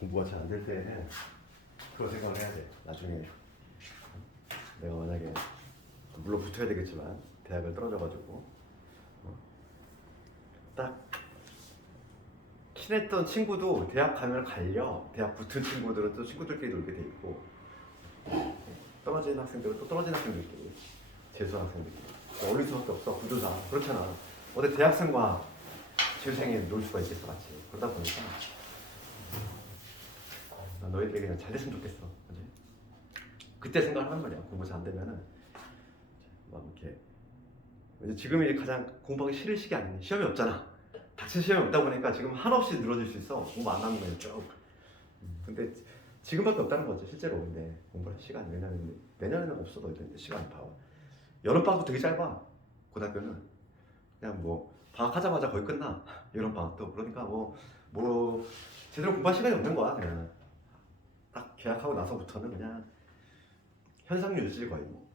공부가 잘 안 될 때는 그런 생각을 해야 돼. 나중에 내가 만약에 물론 붙어야 되겠지만 대학을 떨어져가지고 딱 친했던 친구도 대학 가면 갈려. 대학 붙은 친구들은 또 친구들끼리 놀게 돼 있고 떨어진 학생들은 또 떨어진 학생들끼리 재수한 학생들끼리 어울릴 수밖에 없어. 구조상 그렇잖아. 어디 대학생과 재수생이 놀 수가 있겠어 같이. 그러다 보니까 난 너희들이 그냥 잘 됐으면 좋겠어. 그치? 그때 생각을 하는 거냐. 공부 잘 안 되면은 막 이렇게 이제 지금이 가장 공부하기 싫은 시기 아니니. 시험이 없잖아. 닥칠 시험이 없다 보니까 지금 한없이 늘어질 수 있어. 공부 안 하는 거야 쭉. 근데 지금밖에 없다는 거지 실제로. 근데 공부할 시간이 내년에는 없어. 너희들 시간이 봐봐. 여름방학도 되게 짧아. 고등학교는 그냥 뭐 방학하자마자 거의 끝나. 여름방학도. 그러니까 뭐 제대로 공부할 시간이 없는 거야. 그냥 딱 계약하고 나서부터는 그냥 현상 유지 거의 뭐.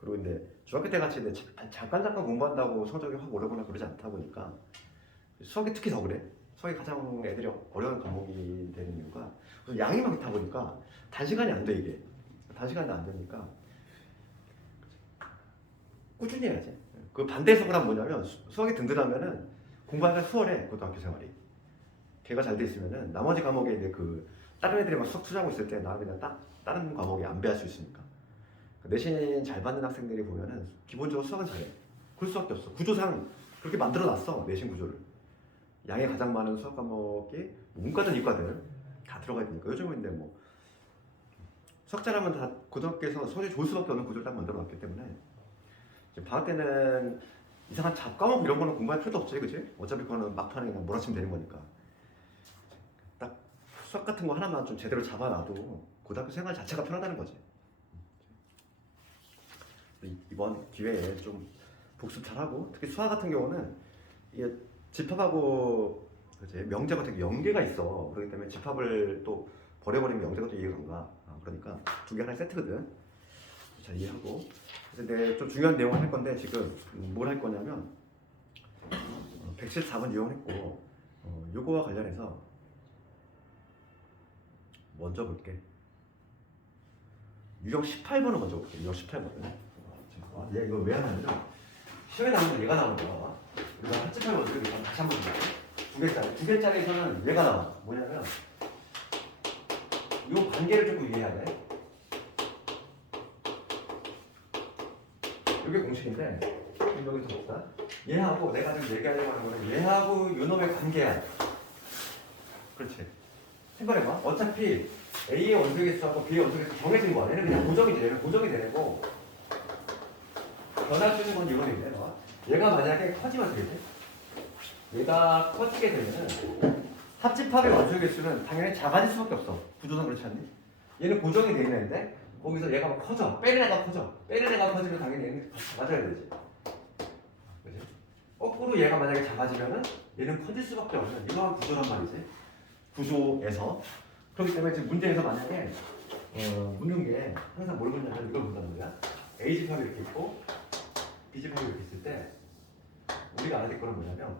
그리고 이제 중학교 때 같이 이제 잠깐 공부한다고 성적이 확 오르거나 그러지 않다 보니까 수학이 특히 더 그래. 수학이 가장 애들이 어려운 과목이 되는 이유가 양이 많다 보니까 단시간이 안 돼. 이게 단시간이 안 되니까 꾸준히 해야지. 그 반대 해석은 뭐냐면 수학이 든든하면은 공부하기가 수월해. 고등학교 생활이 걔가 잘 돼 있으면은 나머지 과목에 이제 그 다른 애들이 막 수학 투자하고 있을 때 나 그냥 딱 다른 과목에 안 배울 수 있으니까. 내신 잘 받는 학생들이 보면은 기본적으로 수학은 잘해. 그럴 수밖에 없어. 구조상 그렇게 만들어놨어. 내신 구조를. 양이 가장 많은 수학 과목이 문과든 이과든 다 들어가야 되니까. 요즘은 근데 뭐 수학 잘하면 다 고등학교에서 성적이 좋을 수밖에 없는 구조를 딱 만들어놨기 때문에 지금 방학 때는 이상한 잡과목 이런 거는 공부할 필요도 없지, 그치? 어차피 그거는 막판에 그냥 몰아치면 되는 거니까. 딱 수학 같은 거 하나만 좀 제대로 잡아놔도 고등학교 생활 자체가 편하다는 거지. 이번 기회에 좀 복습 잘하고, 특히 수학 같은 경우는 이게 집합하고 명제가 되게 연계가 있어. 그렇기 때문에 집합을 또 버려버리면 명제가 또 이해가 안 가. 그러니까 두 개 하나의 세트거든. 잘 이해하고. 그래서 내가 좀 중요한 내용을 할 건데 지금 뭘 할 거냐면 174번 이용했고 요거와 관련해서 먼저 볼게. 유형 18번을 먼저 볼게. 유형 18번을. 얘 이거 왜 하냐면 시험에 나오는 건 얘가 나오는 거야. 우리가 합집할 먼저 다시 한번 볼게. 두 개짜리에서는 얘가 나와. 뭐냐면 요 관계를 조금 이해해야 돼. 이게 공식인데 여기서 봅시다. 얘하고 내가 지금 얘기하려고 하는 거는 얘하고 요놈의 관계야. 그렇지. 생각해봐. 어차피 A의 원소개수하고 B의 원소개수 정해진 거야. 얘는 그냥 고정이 되고 변할 수 있는 건 이론인데 얘가 만약에 커지면 되겠지? 얘가 커지게 되면은 합집합의 원소개수는 당연히 작아질 수밖에 없어. 구조상 그렇지 않니? 얘는 고정이 돼 있는데 거기서 얘가 막 커져. 빼는 애가 커지면 당연히 얘는 작아져야 되지. 그지? 거꾸로 얘가 만약에 작아지면은 얘는 커질 수밖에 없는 이러한 구조란 말이지. 구조에서. 그렇기 때문에 지금 문제에서 만약에 묻는 게 항상 뭘 묻냐면 이걸 묻는 거야. A집합이 이렇게 있고 B집합이 이렇게 있을 때 우리가 알아야 될 거는 뭐냐면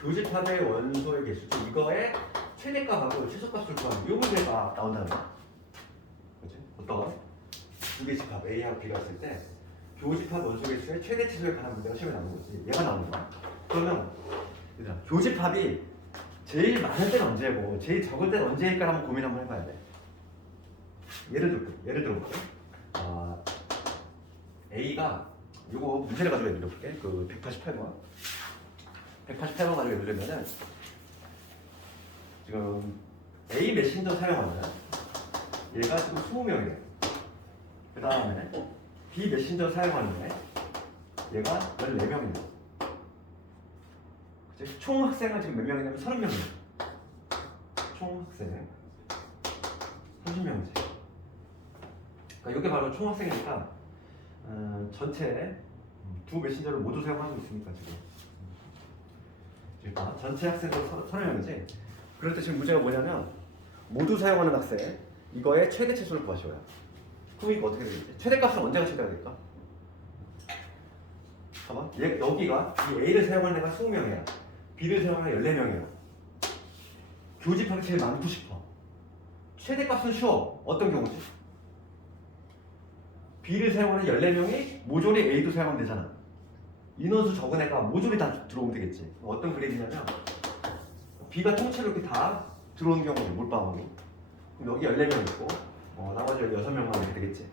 교집합의 원소의 개수, 즉 이거의 최대값하고 최소값을 구하는 이 문제가 나온다는 거야. 그렇지? 어떤 두 개 집합 A하고 B가 있을 때 교집합 원소 개수의 최대 치수에 관한 문제가 시험에 나오는 거지. 얘가 나오는 거야. 그러면 교집합이 제일 많을 때는 언제고 제일 적을 때는 언제일까 한번 고민 한번 해봐야 돼. 예를 들어볼게. A가 요거 문제를 가지고 예를 들어볼게. 그 188번 가지고 예를 들면은 지금 A 메신저 사용하는 얘가 지금 20명이래. 그 다음에 B 메신저 사용하는 얘가 14명이네. 총 학생은 지금 몇 명이냐면 30명이네. 총 학생 30명이지. 그러니까 이게 바로 총 학생이니까 전체 두 메신저를 모두 사용하고 있으니까 지금. 그러니까 전체 학생도 30명이지. 그럴 때 지금 문제가 뭐냐면 모두 사용하는 학생 이거의 최대 치수를 구하시오야. 그럼 이거 어떻게 되겠지? 최대값은 언제가 최대가 될까? 봐봐. 여기가 이 A를 사용하는 애가 20명이야. B를 사용하는 애가 14명이야. 교집합이 제일 많고 싶어. 최대값은 쉬워. 어떤 경우지? B를 사용하는 14명이 모조리 A도 사용하면 되잖아. 인원수 적은 애가 모조리 다 들어오면 되겠지. 어떤 그림이냐면 B가 통째로 이렇게 다 들어오는 경우는 몰빵하고 그럼 여기 14명 있고 나머지 16명만 이렇게 되겠지.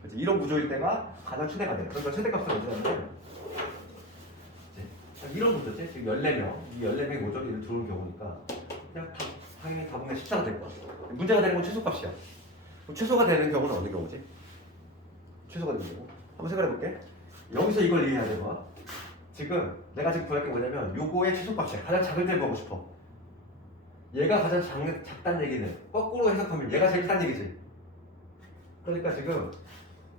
그렇지? 이런 구조일 때가 가장 최대가 돼. 그러니까 최대값은 언제냐면 이런 구조지. 지금 14명, 이 14명이 모조리 들어오는 경우니까 그냥 당연히 다 보면 14가 될 거야. 문제가 되는 건 최소값이야. 그럼 최소가 되는 경우는 어느 경우지? 최소가 되는 경우. 한번 생각해 볼게. 여기서 이걸 이해해야 돼 봐. 지금 내가 지금 구할 게 뭐냐면 요거의 최소값이야. 가장 작은 걸 보고 싶어. 얘가 가장 작다는 얘기는 거꾸로 해석하면 얘가 제일 싼 얘기지. 그러니까 지금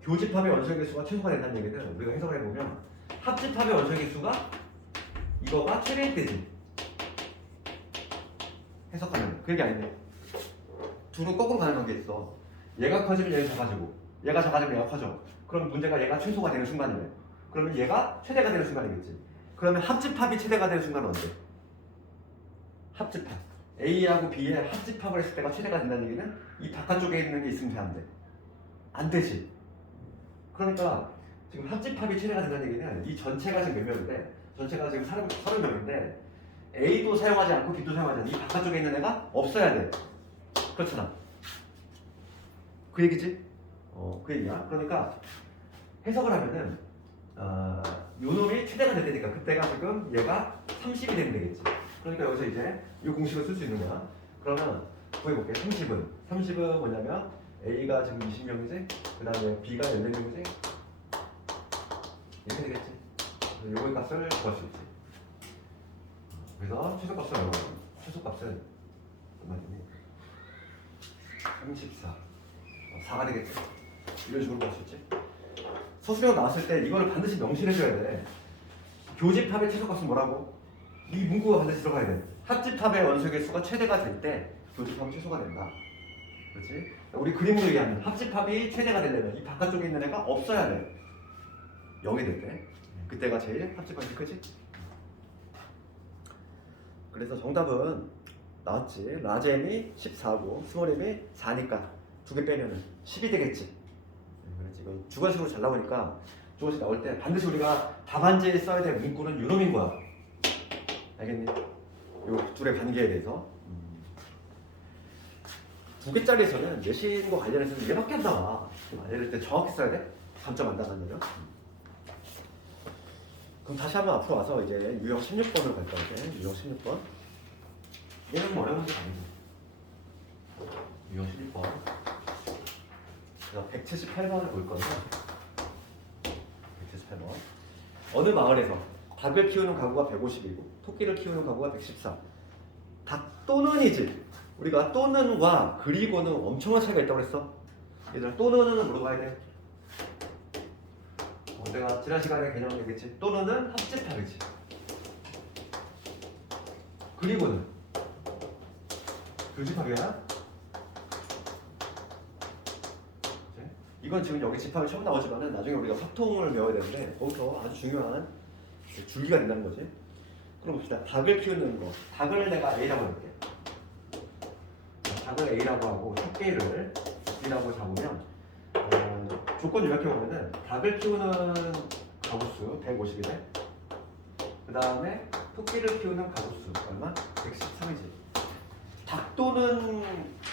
교집합의 원소의 개수가 최소가 된다는 얘기는 우리가 해석을 해보면 합집합의 원소의 개수가 이거가 최대일 때지. 해석하면 그 얘기 아닌데 둘은 거꾸로 가는 관계 있어. 얘가 커지면 얘가 작아지고 얘가 작아지면 얘가 커져. 그럼 문제가 얘가 최소가 되는 순간이래. 그러면 얘가 최대가 되는 순간이겠지. 그러면 합집합이 최대가 되는 순간은 언제? 합집합 A하고 B의 합집합을 했을 때가 최대가 된다는 얘기는 이 바깥쪽에 있는 게 있으면 돼, 안 돼? 안 되지. 그러니까 지금 합집합이 최대가 된다는 얘기는 이 전체가 지금 몇 명인데 전체가 지금 30명인데 A도 사용하지 않고 B도 사용하지 않고 이 바깥쪽에 있는 애가 없어야 돼. 그렇잖아. 그 얘기지? 그 얘기야. 그러니까 해석을 하면은 요 놈이 최대가 될 때니까 그때가 지금 얘가 30이 되면 되겠지. 그러니까 여기서 이제 이 공식을 쓸 수 있는 거야. 그러면 구해볼게. 30은 뭐냐면 A가 지금 20명이지 그 다음에 B가 14명이지 이렇게 되겠지. 요거의 값을 구할 수 있지. 그래서 최소값은 얼마나? 최소값은 얼마니? 34 4가 되겠지. 이런 식으로 구할 수 있지. 서술형 나왔을 때 이거를 반드시 명시해줘야 돼. 교집합의 최소값은 뭐라고? 이 문구가 반드시 들어가야 돼. 합집합의 원소의 개수가 최대가 될 때 교집합은 최소가 된다. 그렇지? 우리 그림으로 얘기하면 합집합이 최대가 되려면 이 바깥쪽에 있는 애가 없어야 돼. 0이 될 때. 그때가 제일 합집합이 크지? 그래서 정답은 나왔지. 라잼이 14고 스몰엠이 4니까 2개 빼면은 10이 되겠지. 그렇지. 이거 주관식으로 잘 나오니까 주관식 나올 때 반드시 우리가 답안지에 써야 될 문구는 요놈인 거야. 알겠니? 요 둘의 관계에 대해서. 2개짜리에서는 내신과 관련해서는 얘밖에 안 나와. 예를 들 때 정확히 써야 돼? 감점 안 나가면. 그럼 다시 한번 앞으로 와서 이제 유형 16번을 갈 거야. 유형 16번. 얘는 뭐 어려운 문제 아니고. 유형 16번. 그래서 178번을 볼 건데. 178번. 어느 마을에서 닭을 키우는 가구가 150이고 토끼를 키우는 가구가 114. 닭 또는이지. 우리가 또는과 그리고는 엄청난 차이가 있다고 그랬어. 얘들아 또는은 물어봐야 돼. 내가 지난 시간에 개념 얘기했지. 또는은 합집합이지. 그리고는 교집합이야. 이건 지금 여기 집합이 처음 나오지만은 나중에 우리가 합통을 배워야 되는데 거기서 아주 중요한 줄기가 된다는 거지. 그럼 봅시다. 닭을 키우는 거. 닭을 내가 A라고 해볼게. 닭을 A라고 하고 토끼를 B라고 잡으면 조건 요약해보면은 닭을 키우는 가구수 150이네. 그 다음에 토끼를 키우는 가구수 얼마? 113이지. 닭 또는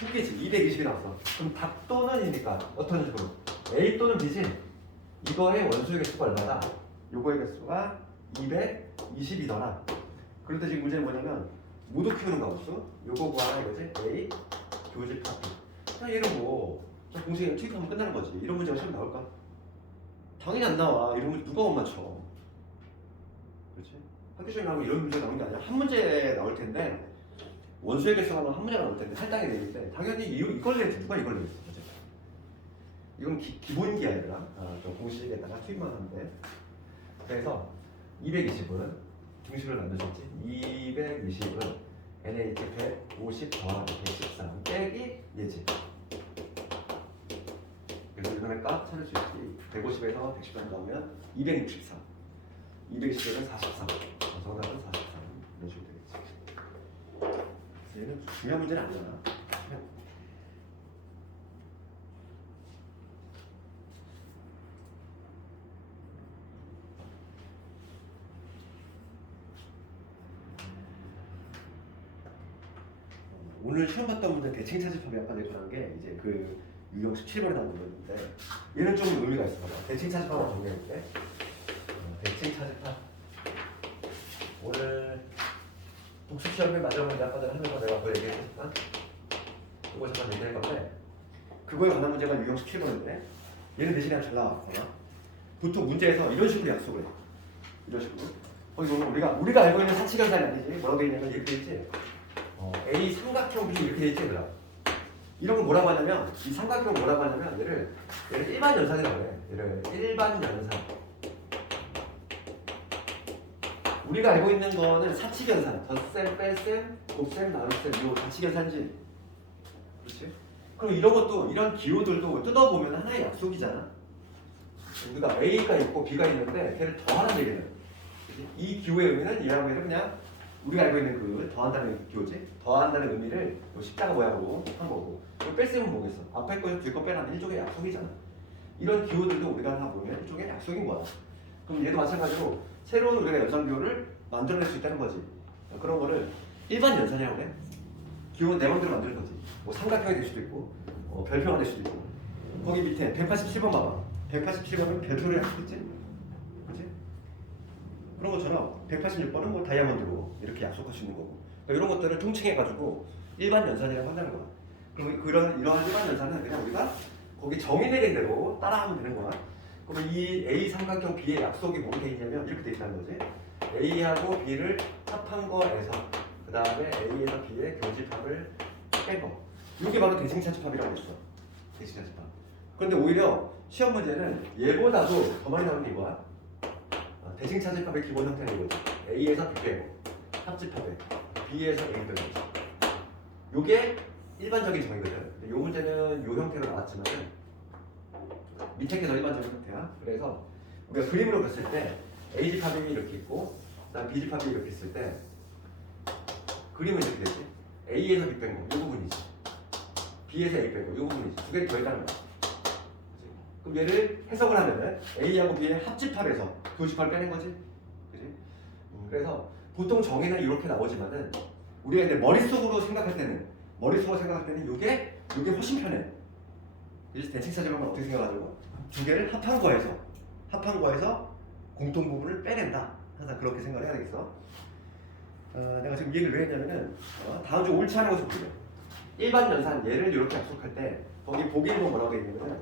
토끼지. 220이 나왔어. 그럼 닭 또는이니까 어떤 식으로? A 또는 B지. 이거의 원소의 개수가 얼마다? 요거의 개수가 220이더라. 그럴 때 지금 문제는 뭐냐면 모두 키우는 가구수. 요거 구하라 이거지. A 교집합 B. 얘는 뭐 공식에 투입하면 끝나는 거지. 이런 문제가 시험 나올까? 당연히 안 나와. 이런 문제 누가 못 맞춰. 그렇지? 학교 시험에 나오면 이런 문제가 나오는 게 아니라 한 문제 나올 텐데 원소의 개수가 나오면 한 문제가 나올 텐데 할당이 되기 때문에 당연히 이걸 내지. 누가 이걸 내겠어. 그렇지? 이건 기본기야 얘들아. 좀 공식에다가 투입만 하면 돼. 그래서 220은 공식을 만드셨지. 220은 NH 150 더하기 113 빼기 얘지. 그래서 이번에 값 찾을 수 있지. 150에서 113 나오면 264. 220에는 43. 정답은 43. 이런 식으로 되겠지. 얘는 중요한 문제는 아니야. 오늘 시험 봤던 문제 대칭 차집합에 아까 내가 말한 게 이제 그 유형 17번에 나온 문제인데 얘는 좀 의미가 있어. 봐봐. 대칭 차집합을 정리할 때 대칭 차집합 오늘 복수 시험에 마지막 문제 아까 전에 하면서 내가 그거 얘기했으니까 그거 잠깐 얘기할 건데 그거에 관한 문제가 유형 17번인데 얘는 대신에 잘 나왔거나 보통 문제에서 이런 식으로 약속을 해. 이런 식으로 거기 보면 우리가 알고 있는 사칙연산이 아니지 뭐라고 돼 있냐면 이렇게 돼 있지. A 삼각형 B 이렇게 돼 있지 그럼 이런 걸 뭐라고 하냐면 이 삼각형을 뭐라고 하냐면 얘를 일반 연산이라고 해. 얘를 일반 연산. 우리가 알고 있는 거는 사칙연산 덧셈, 뺄셈, 곱셈, 나눗셈 이 사칙연산이지. 그렇지? 그럼 이런 것도 이런 기호들도 뜯어보면 하나의 약속이잖아. 우리가 A가 있고 B가 있는데 걔를 더하는 얘기는 그치? 이 기호의 의미는 얘하고 얘를 그냥 우리가 알고 있는 그 더한다는 기호지? 더한다는 의미를 십자가 모양으로 한 거고 뺄셈은 뭐겠어? 앞에 거에서 뒤에 거 빼라는 일종의 약속이잖아. 이런 기호들도 우리가 다 보면 일종의 약속인 거야. 그럼 얘도 마찬가지로 새로운 우리가 연산 기호를 만들어낼 수 있다는 거지. 그런 거를 일반 연산이라고 해. 기호는 내 맘대로 만드는 거지. 뭐 삼각형이 될 수도 있고 별표가 될 수도 있고 거기 밑에 187번 봐봐. 187번은 별표를 약속했지? 그치? 그런 것처럼 186번은 뭐 다이아몬드로 이렇게 약속할 수 있는 거고 그러니까 이런 것들을 통칭해가지고 일반 연산이라고 한다는 거야. 그럼 이러한 일반 연산은 그냥 우리가 거기 정의 내린 대로 따라하면 되는 거야. 그러면 이 A 삼각형 B의 약속이 뭐게 돼 있냐면 이렇게 돼 있다는 거지. A하고 B를 합한 거에서 그 다음에 A에서 B의 교집합을 뺀 거. 이게 바로 대칭차집합이라고 했어. 대칭차집합. 그런데 오히려 시험 문제는 얘보다도 더 많이 나오는 게 이거야. 대칭차집합의 기본 형태는 이거지. A에서 B 빼고 합집합에 B에서 A 빼고. 요게 일반적인 정의거든. 이 문제는 요 형태로 나왔지만 밑에 게 더 일반적인 형태야. 그래서 우리가 그림으로 봤을 때 A집합이 이렇게 있고 그다음 B집합이 이렇게 있을 때 그림은 이렇게 되지. A에서 B 뺀 거, 이 부분이지. B에서 A 뺀 거, 이 부분이지. 두 개 더 있다는 거야. 그럼 얘를 해석을 하면은 A하고 B의 합집합에서 교집합을 빼낸 거지. 그지? 그래서 보통 정의는 이렇게 나오지만은 우리가 이제 머릿속으로 생각할 때는 이게 훨씬 편해. 그래서 대칭차집합은 어떻게 생각하냐고 두 개를 합한 거에서 공통 부분을 빼낸다. 항상 그렇게 생각을 해야 되겠어. 내가 지금 얘기를 왜 했냐면은 다음 주 옳지 않은 것을 보자. 일반 연산 얘를 이렇게 약속할 때 거기 보기 1번 뭐라고 돼 있냐면은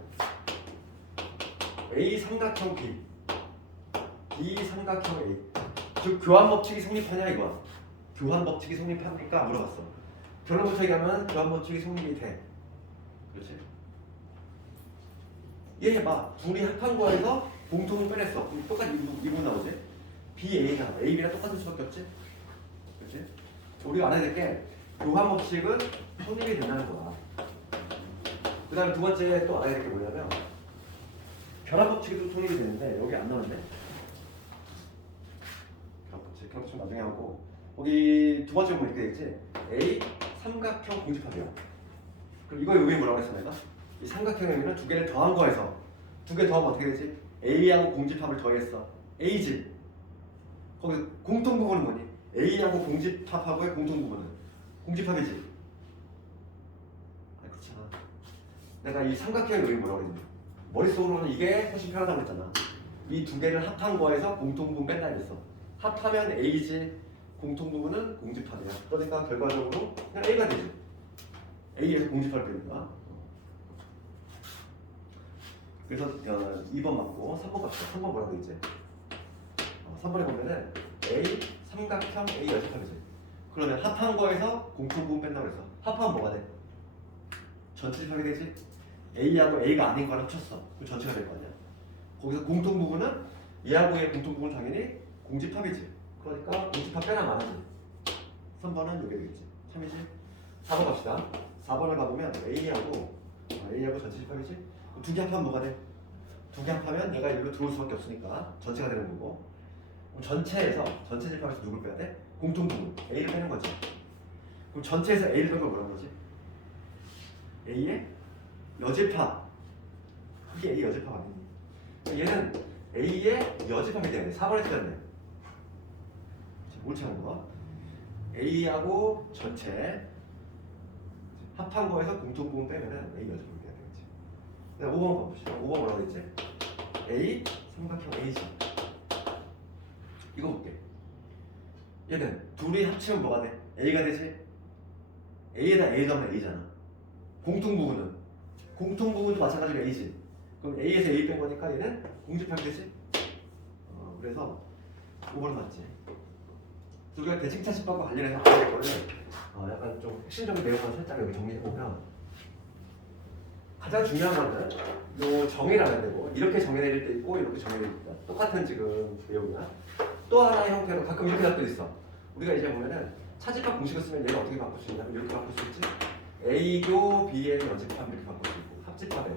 A 삼각형 B, B 삼각형 A. 즉 교환 법칙이 성립하냐 이거야. 교환 법칙이 성립합니까? 물어봤어. 결론부터 얘기하면 교환 법칙이 성립이 돼. 그렇지? 얘 해봐. 둘이 합한 거에서 공통을 빼냈어. 그럼 똑같이 이 부분 나오지? BA가 AB랑 똑같을 수밖에 없지? 그렇지? 우리가 알아야 될 게 교환 법칙은 성립이 된다는 거야. 그 다음에 두 번째 또 알아야 될 게 뭐냐면 결합 법칙이 또 성립이 되는데 여기 안 나왔네. 결합 법칙 나중에 하고 거기 두 번째 보면 이렇게 되겠지? A 삼각형 공집합이야. 그럼 이거의 의미 뭐라고 했어 내가? 이 삼각형의 의미는 두 개를 더한 거에서 두 개 더하면 어떻게 되지? A하고 공집합을 더했어. A지. 거기서 공통 부분은 뭐니? A하고 공집합하고의 공통 부분은 공집합이지. 그렇잖아. 내가 이 삼각형의 의미 뭐라고 했냐? 머릿속으로는 이게 훨씬 편하다고 했잖아. 이 두 개를 합한 거에서 공통 부분 뺀다 했어. 합하면 A지. 공통 부분은 공집합이야. 그러니까 결과적으로 그냥 A가 되지. A에서 공집합을 빼는 거야. 그래서 2번 맞고 3번 갑시다. 3번 뭐라고 있지? 3번에 보면은 A 삼각형 A 여집합이지. 그러면 합한 거에서 공통 부분 뺀다고 그랬어. 합하면 뭐가 돼? 전체 집합이 되지? A하고 A가 아닌 거랑 합쳤어. 그럼 전체가 될 거 아니야. 거기서 공통 부분은 얘하고 얘의 공통 부분은 당연히 공집합이지. 그러니까 공집합 빼나 마나지. 3번은 이게 되겠지. 3이지. 4번 갑시다. 4번을 가보면 A하고 전체 집합이지. 두 개 합하면 뭐가 돼? 두 개 합하면 얘가 여기로 들어올 수밖에 없으니까 전체가 되는 거고. 전체 집합에서 누굴 빼야 돼? 공통 부분 A를 빼는 거지. 그럼 전체에서 A를 뺀 걸 뭐라고 그러지? A의 여집합. 그게 A 여집합 아니니? 얘는 A의 여집합이 되네. 4번에 틀렸네. 옳지 않은 거. A하고 전체 합한 거에서 공통부분 빼면은 A 여집합이 돼야 되겠지. 그다음 5번 봐봅시다. 5번 뭐라고 했지? A 삼각형 AG. 이거 볼게. 얘는 둘이 합치면 뭐가 돼? A가 되지? A에다 A 더하면 A잖아. 공통부분도 마찬가지로 A지. 그럼 A에서 A 뺀 거니까 얘는 공집합이 되지? 그래서 5번은 맞지. 우리가 대칭차식법과 관련해서 알아야 될 거는 약간 좀 핵심적인 내용만 살짝 여기 정리해보면 가장 중요한 거는 요 정의를 알아야 되고 이렇게 정의내릴 때 있고 이렇게 정의내릴 때 똑같은 지금 내용이야. 또 하나의 형태로 가끔 이렇게 답도 있어. 우리가 이제 보면은 차집합 공식을 쓰면 얘를 어떻게 바꿀 수 있냐면 이렇게 바꿀 수 있지. A교 B의 여집합 이렇게 바꿀 수 있고 합집합에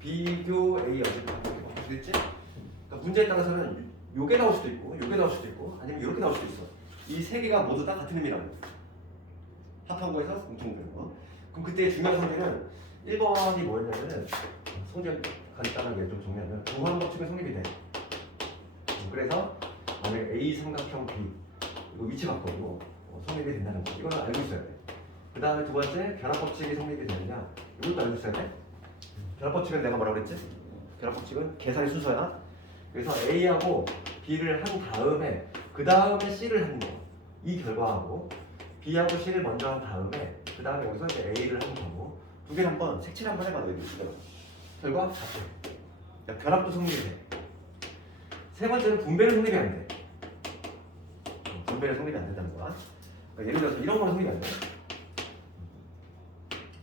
B교 A 여집합 이렇게 바꿀 수 있지. 그러니까 문제에 따라서는 요게 나올 수도 있고 요게 나올 수도 있고 아니면 이렇게 나올 수도 있어. 이 세 개가 모두 다 같은 의미라고. 합한 거에서 공통되는 거. 그럼 그때 중요한 성질은 1번이 뭐였냐면은 성질 간단하게 좀 정리하면 동환 법칙은 성립이 돼. 그래서 만약에 A 삼각형 B 이거 위치 바꿔도 성립이 된다는 거. 이거는 알고 있어야 돼. 그 다음에 두 번째 결합 법칙이 성립이 되느냐 이것도 알고 있어야 돼. 결합 법칙은 내가 뭐라고 그랬지? 결합 법칙은 계산의 순서야. 그래서 A하고 B를 한 다음에 그 다음에 C를 하는 거. 이 결과하고 B하고 C를 먼저 한 다음에 그 다음에 여기서 이제 A를 하는 거고 두 개를 한번 색칠 한번 해봐. 너희들 결과 같아. 그러니까 결합도 성립이 돼. 세 번째는 분배는 성립이 안 돼. 분배는 성립이 안 된다는 거야. 그러니까 예를 들어서 이런 거는 성립이 안 돼.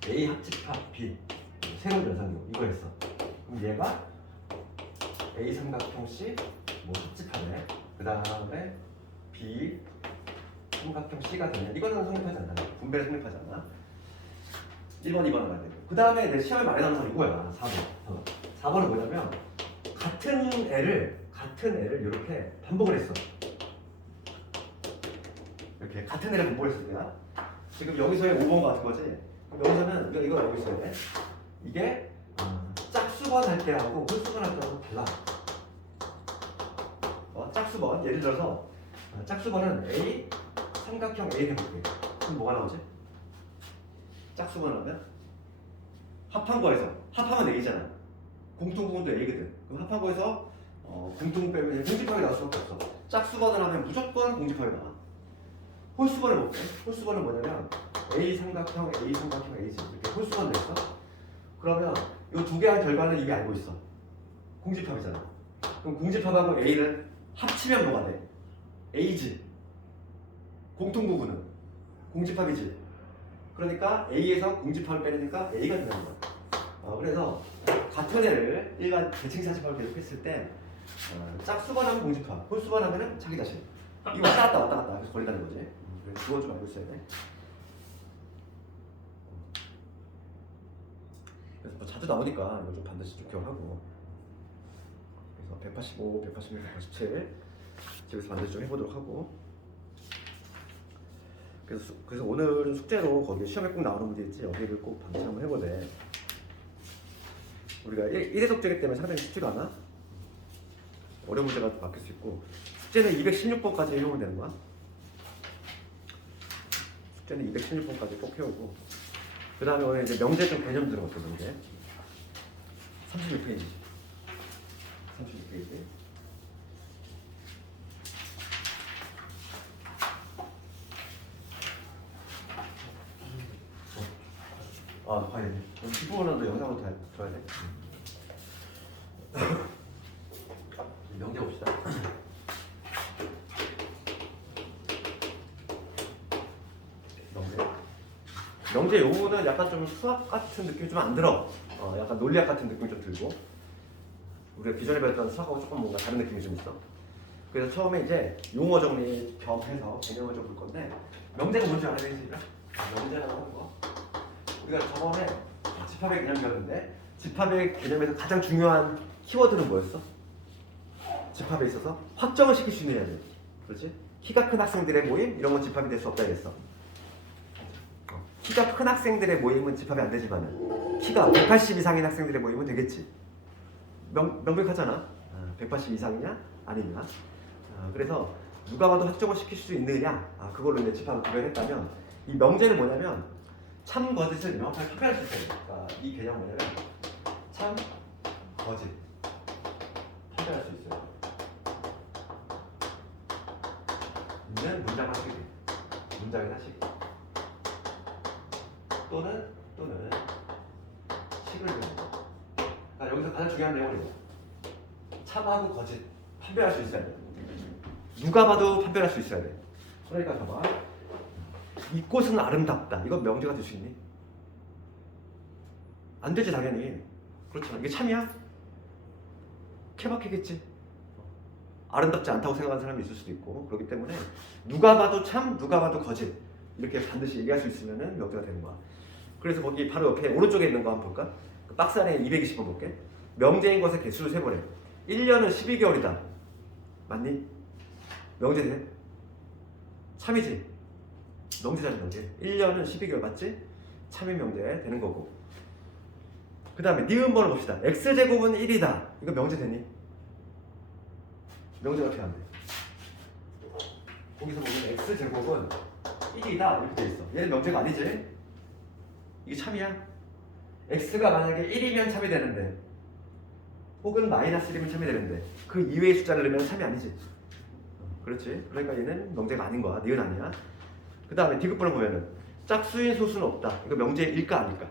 A 합집합 B 새로운 연산이고 이거 했어. 그럼 얘가 A 삼각형 C 뭐 합집합에 그 다음에 B 삼각형 C가 되냐 이거는 성립하지 않아. 분배를 성립하지 않아. 1번, 2번 하면 되고 그 다음에 내 시험에 많이 나오는 건 이거야. 4번은 뭐냐면 같은 애를 이렇게 반복을 했어. 이렇게 같은 애를 반복을 했을 때야. 지금 여기서의 5번 같은 거지. 그럼 여기서는 이거 여기 있어야 돼. 이게 짝수번 할 때하고 홀수번 할 때하고 달라. 짝수번 예를 들어서 짝수번은 A 삼각형 A 해볼게. 그럼 뭐가 나오지? 짝수번 하면 합한 거에서 합하면 A잖아. 공통부분도 A거든. 그럼 합한 거에서 공통 빼면 공집합이 나올 수밖에 없어. 짝수번을 하면 무조건 공집합이 나와. 홀수번을 볼게. 홀수번은 뭐냐면 A 삼각형 A지. 이렇게 홀수번 됐어. 그러면 이 두 개의 결과는 이미 알고 있어. 공집합이잖아. 그럼 공집합하고 A를 합치면 뭐가 돼? A지. 공통부분은 공집합이지. 그러니까 A에서 공집합을 빼내니까 A가 된다는 거야. 그래서 같은 애를 일반 대칭사집합을 계속했을 때 짝수번하면 공집합, 홀수번하면 자기 자신. 이거 왔다 갔다 그래서 걸린다는 거지. 그래서 그건 좀 알고 있어야 돼. 그래서 뭐 자주 나오니까 이거 좀 반드시 좀 기억하고. 그래서 185, 186, 187 집에서 반드시 좀 해보도록 하고. 그래서 오늘은 숙제로 거기 시험에 꼭 나오는 문제 있지. 여기를 꼭 반드시 한번 해보되. 우리가 1회 숙제이기 때문에 상당히 쉽지가 않아. 어려운 문제가 바뀔 수 있고. 숙제는 216번까지 해오면 되는 거야. 숙제는 216번까지 꼭 해오고. 그 다음에 오늘 이제 명제 좀 개념 들어갔어. 명제 36페이지 36페이지 봐야 돼. 뒷부분은 영상으로 다 들어야 돼. 명제 봅시다. 명제 요거는 약간 좀 수학 같은 느낌이 좀 안 들어. 약간 논리학 같은 느낌이 좀 들고. 우리가 기존에 배웠던 수학하고 조금 뭔가 다른 느낌이 좀 있어. 그래서 처음에 이제 용어 정리 겸 해서 개념을 좀 볼 건데 명제가 뭔지 알아야 되겠습니까? 명제라고 하는 거. 우리가 저번에 집합의 개념 배웠는데 집합의 개념에서 가장 중요한 키워드는 뭐였어? 집합에 있어서 확정을 시킬 수 있는 애들. 그렇지? 키가 큰 학생들의 모임 이런 건 집합이 될 수 없다 이랬어. 키가 큰 학생들의 모임은 집합이 안 되지만은 키가 180 이상인 학생들의 모임은 되겠지. 명백하잖아. 180 이상이냐 아니냐. 그래서 누가 봐도 학종을 시킬 수 있느냐, 그걸로 이제 집합을 구별했다면, 이 명제는 뭐냐면 참 거짓을 명확하게區別할 수 있어요. 그러니까 이 개념은 뭐냐면 참 거짓 판별할 수 있어요. 있는 문장 하시기, 문장이나 식 또는 식을 이용해서. 그러니까 여기서 가장 중요한 내용은 이거. 참하고 거짓 판별할 수 있어야 돼. 누가 봐도 판별할 수 있어야 돼. 그러니까 봐봐. 이 꽃은 아름답다. 이거 명제가 될 수 있니? 안 되지 당연히. 그렇잖아. 이게 참이야? 케바케겠지. 아름답지 않다고 생각하는 사람이 있을 수도 있고. 그렇기 때문에 누가 봐도 참, 누가 봐도 거짓 이렇게 반드시 얘기할 수 있으면 명제가 되는 거야. 그래서 거기 바로 옆에 오른쪽에 있는 거 한번 볼까? 그 박스 안에 220번 볼게. 명제인 것의 개수를 세보래. 1년은 12개월이다. 맞니? 명제네? 참이지? 명제잖아, 명제. 1년은 12개월 맞지? 참이 명제 되는 거고. 그 다음에 니은번을 봅시다. x제곱은 1이다. 이거 명제 되니? 명제가 어떻게 안 돼? 거기서 보면 x제곱은 1이다 이렇게 돼 있어. 얘는 명제가 아니지? 이게 참이야? x가 만약에 1이면 참이 되는데, 혹은 마이너스 1이면 참이 되는데, 그 이외의 숫자를 넣으면 참이 아니지. 그렇지? 그러니까 얘는 명제가 아닌 거야. 니은 아니야. 그 다음에 디귿번을 보면은 짝수인 소수는 없다. 이거 명제일까 아닐까?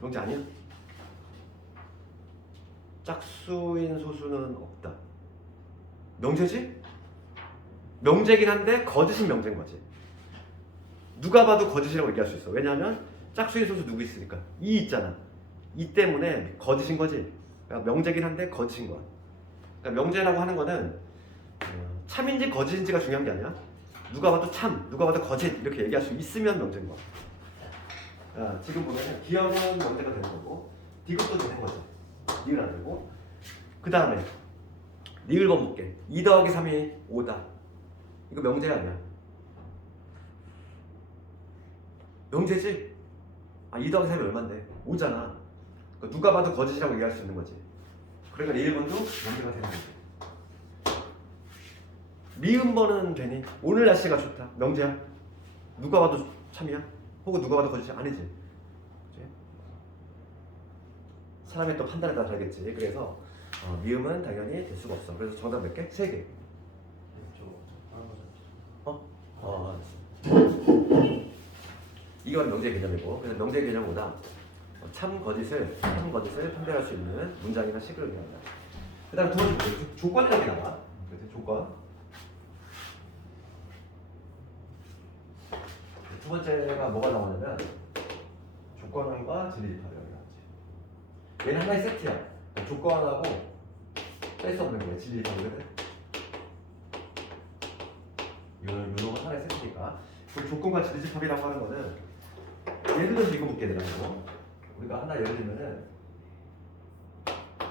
명제 아니야? 짝수인 소수는 없다. 명제지? 명제긴 한데 거짓은 명제인 거지. 누가 봐도 거짓이라고 얘기할 수 있어. 왜냐하면 짝수인 소수 누구 있으니까? 2 있잖아. 2 때문에 거짓인 거지. 그러니까 명제긴 한데 거짓인 거야. 그러니까 명제라고 하는 거는 참인지 거짓인지가 중요한 게 아니야. 누가 봐도 참, 누가 봐도 거짓 이렇게 얘기할 수 있으면 명제인 거야. 지금 보면 기억은 명제가 되는 거고, 디귿도 되는 거지. 니은 안 되고. 그 다음에 니을번 볼게. 2 더하기 3이 5다. 이거 명제가 아니야. 명제지? 2 더하기 3이 얼만데? 5잖아. 그러니까 누가 봐도 거짓이라고 얘기할 수 있는 거지. 그러니까 니을번도 명제가 되는 거지. 미음번은 되니? 오늘 날씨가 좋다. 명제야? 누가 봐도 참이야? 혹은 누가 봐도 거짓이 아니지. 그치? 사람의 또 판단에 따라 다르겠지. 그래서 미음은 당연히 될 수가 없어. 그래서 정답 몇 개? 3개. 이건 명제 개념이고, 그래서 명제 개념보다 참 거짓을 판별할 수 있는 문장이나 식을 의미한다. 그 다음 두 번째 조건이라고 나와. 조건. 두 번째가 뭐가 나오냐면 조건과 진리집합이라고 나오지. 얘는 하나의 세트야. 조건하고 뺄 수 없는 거야. 진리집합이거든. 이거는 요노가 하나의 세트니까. 그 조건과 진리집합이라고 하는 거는 예를 들어서 이거 묻게 되라고. 우리가 하나 예를 들면은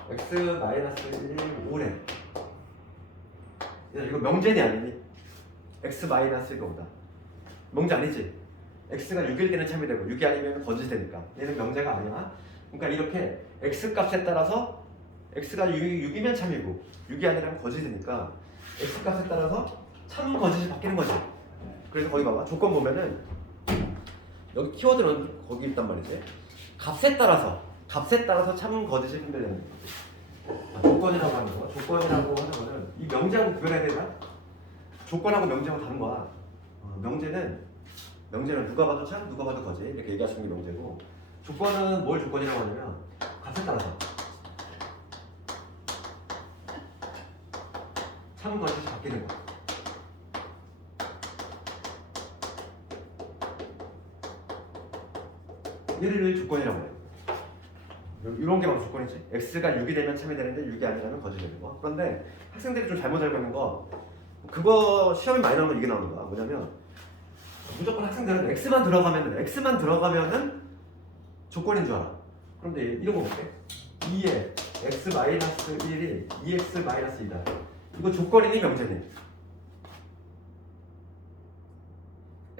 x-1 5래. 이거 명제니 아니니? x-1가 5다. 명제 아니지? x가 6일 때는 참이 되고 6이 아니면 거짓이 되니까 얘는 명제가 아니야. 그러니까 이렇게 x 값에 따라서 x가 6이면 참이고 6이 아니라면 거짓이 되니까 x 값에 따라서 참 거짓이 바뀌는 거지. 그래서 거기 봐봐. 조건 보면은 여기 키워드는 거기 있단 말이지. 값에 따라서 참 거짓이 판별되는 거지. 조건이라고 하는 거. 조건이라고 하는 거는 이 명제하고 구별해야 되나? 조건하고 명제하고 다른 거야. 명제는 누가 봐도 참, 누가 봐도 거짓 이렇게 얘기할 수 있는 게 명제고, 조건은 뭘 조건이라고 하냐면 값에 따라서 참 거짓이 바뀌는 거야. 얘를 조건이라고 해. 이런 게 바로 조건이지. x가 6이 되면 참이 되는데 6이 아니라면 거짓이 되는 거. 그런데 학생들이 좀 잘못 알고 있는 거, 그거 시험이 많이 나오면 이게 나오는 거야. 뭐냐면 무조건 학생들은 x만 들어가면은 조건인 줄 알아. 그런데 이런 거 볼게. 2에 x-1이 2x-2다. 이거 조건이니 명제니?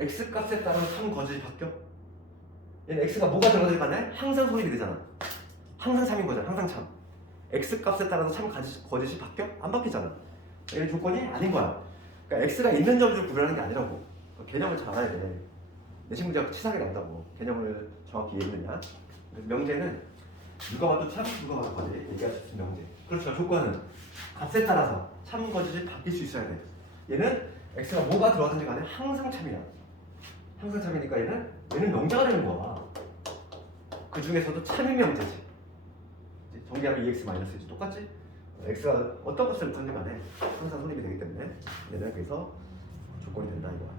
x 값에 따라서 참 거짓이 바뀌어? 얘는 x가 뭐가 들어가야 간에 항상 성립이 되잖아. 항상 참인 거잖아. 항상 참. x 값에 따라서 참 거짓이 바뀌어? 안 바뀌잖아. 얘는 조건이 아닌 거야. 그러니까 x가 있는 점을 구별하는 게 아니라고. 개념을 잘 알아야 돼. 내신 문제가 치사하게 난다고. 개념을 정확히 이해했느냐. 명제는 누가 봐도 참, 누가 봐도 거짓 얘기할 수 있는 명제. 그렇죠. 조건은 값에 따라서 참 거짓이 바뀔 수 있어야 돼. 얘는 x가 뭐가 들어가든지 간에 항상 참이야. 항상 참이니까 얘는 명제가 되는 거야. 그 중에서도 참인 명제지. 정리하면 2x-1지 똑같지? x가 어떤 값을 넣든지 간에 항상 성립이 되기 때문에 얘는 그래서 조건이 된다 이거야.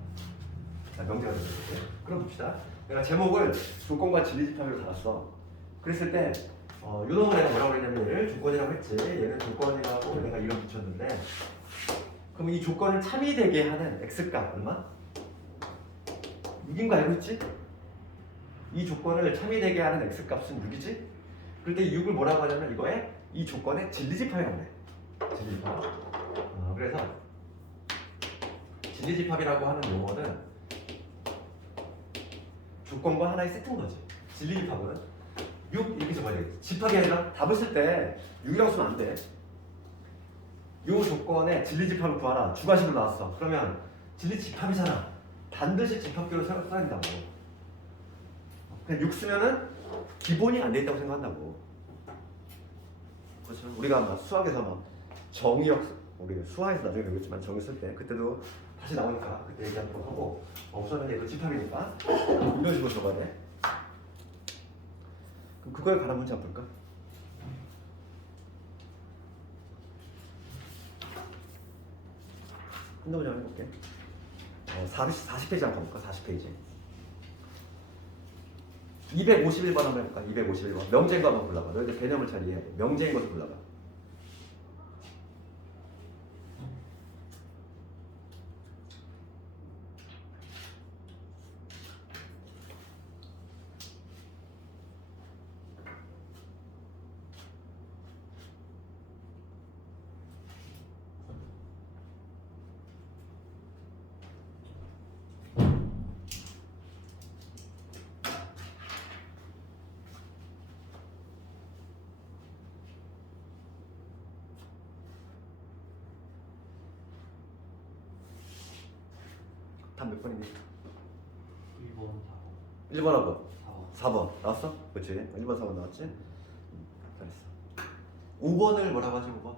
자, 명제가 되는 거지. 그럼 봅시다. 내가 제목을 조건과 진리집합으로 달았어. 그랬을 때 요놈은 내가 뭐라고 그랬냐면 얘를 조건이라고 했지. 얘는 조건이라고 내가 이름 붙였는데 그럼 이 조건을 참이 되게 하는 x값 얼마? 6인 거 알고 있지? 이 조건을 참이 되게 하는 x값은 6이지? 그럴 때 6을 뭐라고 하냐면 이거에 이 조건의 진리집합이라고 해. 진리집합. 그래서 진리집합이라고 하는 용어는 조건과 하나의 세트인 거지. 진리집합은 6 이렇게 적어야 되겠지. 집합이 아니라 답을 쓸 때 6이라고 쓰면 안 돼. 이 조건의 진리집합을 구하라. 주관식으로 나왔어. 그러면 진리집합이잖아. 반드시 집합계로 써야 된다고. 그냥 6 쓰면은 기본이 안 돼 있다고 생각한다고. 그렇죠. 우리가 막 수학에서 막 정의역, 우리 수학에서 나중에 배우겠지만 정의 쓸 때 그때도 다시 나오니까 그때 얘기하도록 하고 우선은 얘도 집합이니까 이런 식으로 적어야 돼. 그럼 그거에 관한 문제 한번 볼까? 한두 문제 한번 해볼게. 40페이지 한번 가볼까? 40페이지. 251번 한번 해볼까? 251번. 명제인 거 한번 골라봐. 너희들 개념을 잘 이해해야 돼. 명제인 것을 골라봐. 답 몇 번이니? 1번, 1번하고 4번. 4번 나왔어? 그렇지. 1번, 4번 나왔지? 잘했어. 5번을 뭐라고 하지? 5번?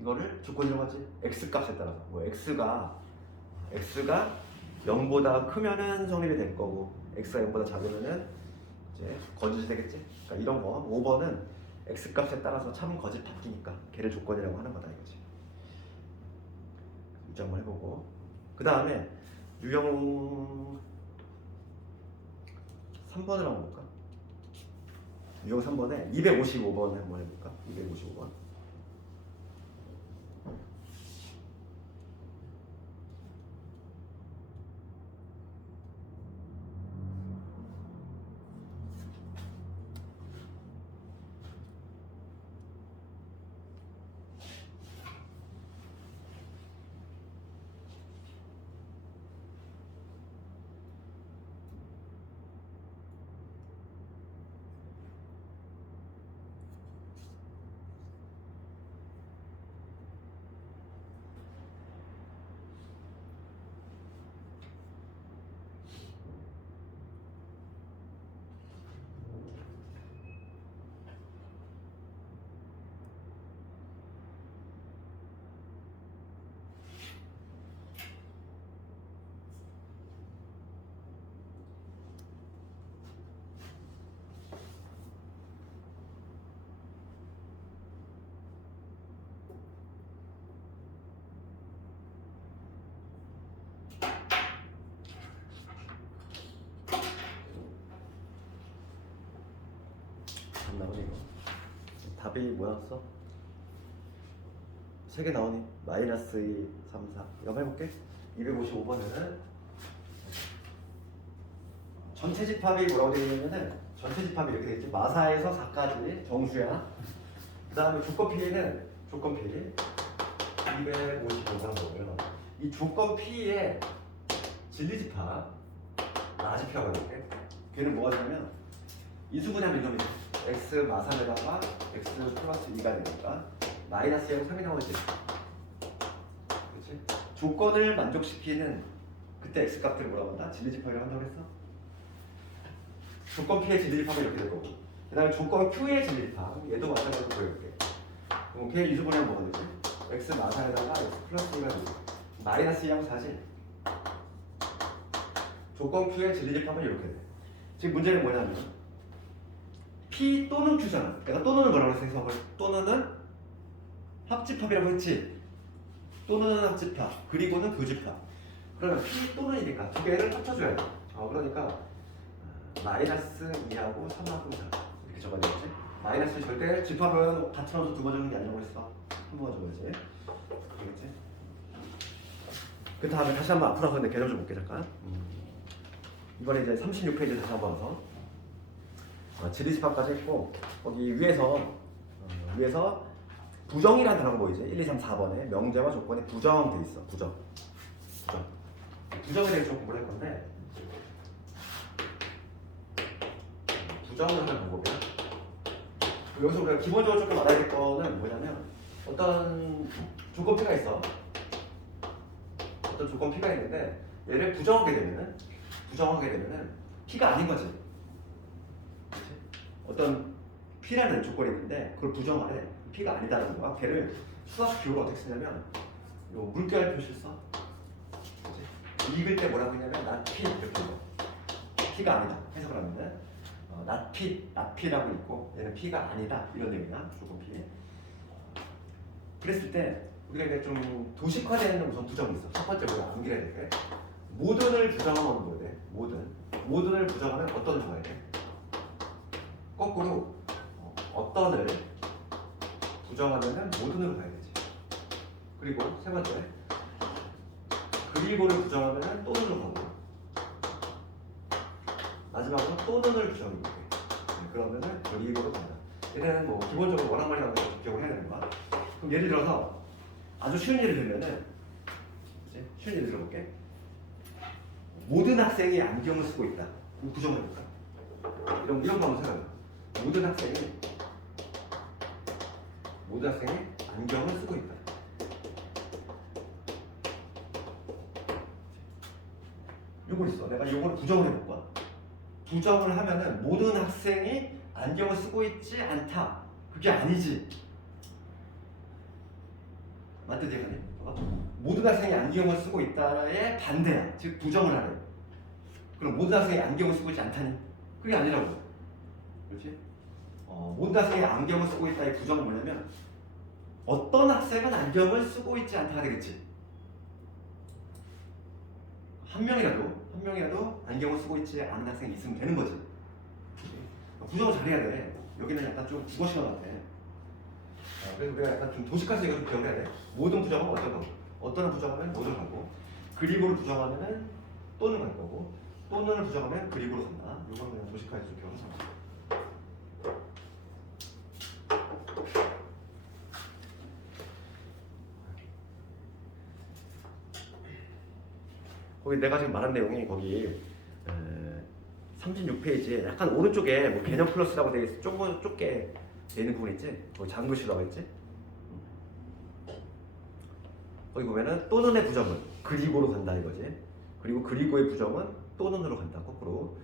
이거를 조건이라고 하지? x값에 따라서 뭐 x가 0보다 크면은 성립이 될 거고 x가 0보다 작으면은 이제 거짓이 되겠지? 그러니까 이런 거 5번은 x값에 따라서 참 거짓 바뀌니까 걔를 조건이라고 하는 거다 이거지. 이 점을 해보고 그 다음에 유형 3번을 한번 볼까? 유형 3번에 255번 한번 해볼까? 255번. 나오네 이거. 답이 뭐 나왔어? 3개 나오니? 마이너스 2, 3, 4 이거 해볼게. 255번에는 전체 집합이 뭐라고 되어 있냐면은 전체 집합이 이렇게 되어 있지. 마사에서 4까지 정수야. 그 다음에 조건 P는 조건 P 255번 거고요. 이 조건 P의 진리집합 라지 P라고 해볼게. 걔는 뭐가 되냐면 이수분해하면 이놈이지. x 마삼에다가 x 플러스 2가 되니까 마이너스 0, 3이 나오지. 그렇지? 조건을 만족시키는 그때 x 값들을 뭐라고 한다? 진리집합이라고 한다고 했어? 조건 P의 진리집합은 이렇게 될 거고, 그 다음에 조건 Q의 진리집합, 얘도 마찬가지로 보여줄게. 그럼 걔 이수분해하면 뭐가 되지? x 마삼에다가 x 플러스 2가 되지. 마이너스 2하고 4지. 조건 Q의 진리집합은 이렇게 돼. 지금 문제는 뭐냐면 P 또는 Q잖아. 내가 또는은 뭐라고 했어? 해석을. 또는은 합집합이라고 했지. 또는 합집합, 그리고는 교집합. 그러면 P 또는이니까 두 개를 합쳐줘야 돼. 그러니까 마이너스 2하고 3하고 4 이렇게 적어야 되겠지. 마이너스 절대 집합은 같은 함수 두 번 적는 게 아니라고 했어. 한 번만 적어야지. 알겠지? 그 다음에 다시 한번 앞으로 가서 개념 좀 볼게 잠깐. 이번에 이제 36페이지 다시 한번 와서 진리집합까지 했고, 거기 위에서 부정이라는 단어가 보이지? 1, 2, 3, 4번에 명제와 조건에 부정돼 있어. 부정에 대해서 좀 공부를 할 건데, 부정을 하는 방법이야. 여기서 우리가 기본적으로 조금 알아야 될 거는 뭐냐면, 어떤 조건 P가 있어. 어떤 조건 P가 있는데 얘를 부정하게 되면은 P가 아닌 거지. 그치? 어떤 P라는 조건이 있는데 그걸 부정하래. P가 아니다라는 거야. 걔를 수학 기호로 어떻게 쓰냐면 요 물결 표시를 써. 그치? 읽을 때 뭐라고 했냐면 not P 이렇게 읽어. P가 아니다 해석을 하면은 not P라고 읽고 얘는 P가 아니다 이런 내용이야. 조건 P. 그랬을 때 우리가 이제 좀 도식화되는 우선 부정이 있어. 첫 번째 우리가 암기해야 될 게, 모든을 부정하면 뭐야 돼? 모든을 부정하면 어떤을 적어야 돼? 거꾸로 어떤을 부정하면은 모든으로 가야 되지. 그리고 세 번째, 그리고를 부정하면은 또는으로 가고, 마지막으로 또는을 부정해볼게. 그러면은 그리고로 간다. 얘는 뭐 기본적으로 원학말이 나오는 거 기억을 해야 되는 거야. 그럼 예를 들어서 아주 쉬운 예를 들면은, 쉬운 예를 들어볼게. 모든 학생이 안경을 쓰고 있다. 그럼 부정해볼까? 이런 거 한번 생각해봐. 모든 학생이 안경을 쓰고 있다. 요거 있어. 내가 요거를 부정을 해볼 거야. 부정을 하면은 모든 학생이 안경을 쓰고 있지 않다. 그게 아니지. 맞든 대가니? 모든 학생이 안경을 쓰고 있다의 반대야. 즉 부정을 하래. 그럼 모든 학생이 안경을 쓰고 있지 않다니? 그게 아니라고. 그렇지? 모든 학생이 안경을 쓰고 있다의 부정은 뭐냐면 어떤 학생은 안경을 쓰고 있지 않다가 되겠지. 한 명이라도 안경을 쓰고 있지 않은 학생이 있으면 되는 거지. 부정을 잘해야 돼. 여기는 약간 좀 국어 시간 같아. 그래서 우리가 약간 좀 도식화해서 이거 좀 기억해야 돼. 모든 부정은 어떤 거고, 어떤 부정하면 모든 가고, 그리고를 부정하면은 또는 갈 거고, 또는을 부정하면 그리고로 간다. 이거는 그냥 도식화해서 좀 기억해서. 거기 내가 지금 말한 내용이 거기 36페이지에 약간 오른쪽에 뭐 개념 플러스라고 되어 있어. 좁게 돼 있는 부분 있지? 거기 작은 글씨라고 했지? 거기 보면은 또는의 부정은 그리고로 간다 이거지. 그리고 그리고의 부정은 또는으로 간다. 거꾸로.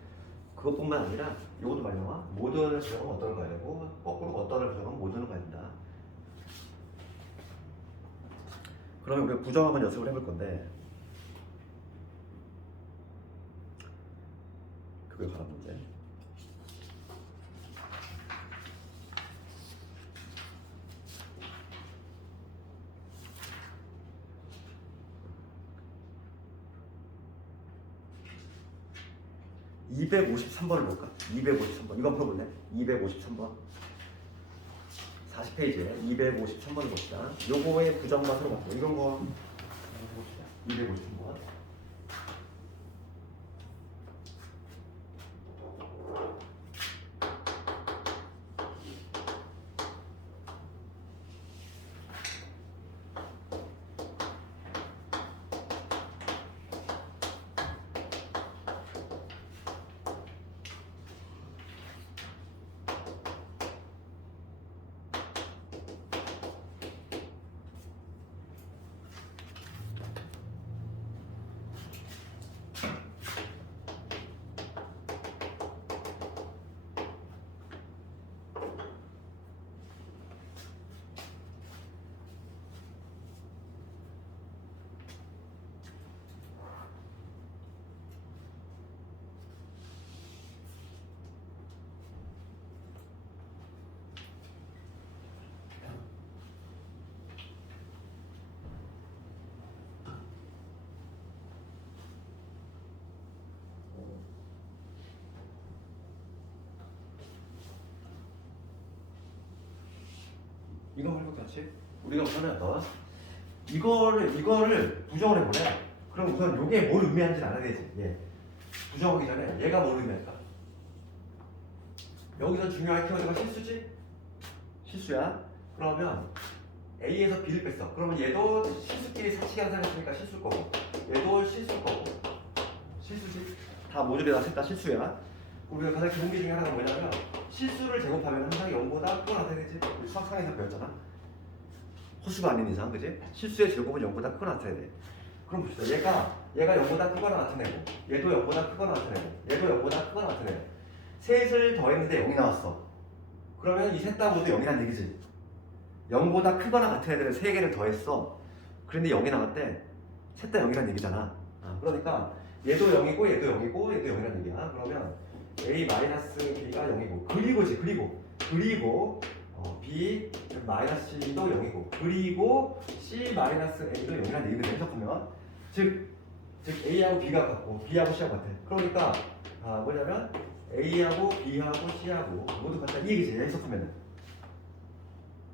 그것뿐만 아니라 이것도 많이 나와. 모든을 부정은 어떤을 가야 되고, 거꾸로 어떤을 부정은 모든을 가야 된다. 그러면 우리가 부정 한번 연습을 해볼 건데, 그걸 관한 문제. (253번을) 볼까? 253번. 이거 풀어볼래? 253번. 40페이지에 253번을 봅시다. 요거의 부정만 들어봤고, 이런 거 253번. 이거 말고 같이 우리가 우선은 이거를 부정을 해보래. 그럼 우선 요게 뭘 의미하는지 알아야 되지. 예. 부정하기 전에 얘가 뭘 의미할까? 여기서 중요한 키워드가 실수지? 실수야. 그러면 A에서 B를 뺐어. 그러면 얘도 실수끼리 사치기 항상했으니까 실수일 거고, 얘도 실수일 거고. 실수지? 다 모듈이 다 셋 다 실수야. 우리가 가장 기본기 중에 하나가 뭐냐면 실수를 제곱하면 항상 0보다 크거나 같아야 되지. 우리 수학상에서 배웠잖아. 호수가 아닌 이상, 그지? 실수의 제곱은 0보다 크거나 같아야 돼. 그럼 봅시다. 얘가 0보다 크거나 같은 애고, 얘도 0보다 크거나 같은 애고, 얘도 0보다 크거나 같은 애. 셋을 더했는데 0이 나왔어. 그러면 이 셋 다 모두 0이란 얘기지. 0보다 크거나 같은 애들을 3개를 더했어. 그런데 0이 나왔대. 셋 다 0이란 얘기잖아. 그러니까 얘도 0이고 얘도 0이고 얘도 0이란 얘기야. 그러면 A-B가 0이고 그리고 B -C도 0이고 그리고 C-A도 0이란 얘기를 해석하면 즉 A하고 B가 같고 B하고 C하고 같아. 그러니까 뭐냐면 A하고 B하고 C하고 모두 같다 이 얘기지. 해석하면은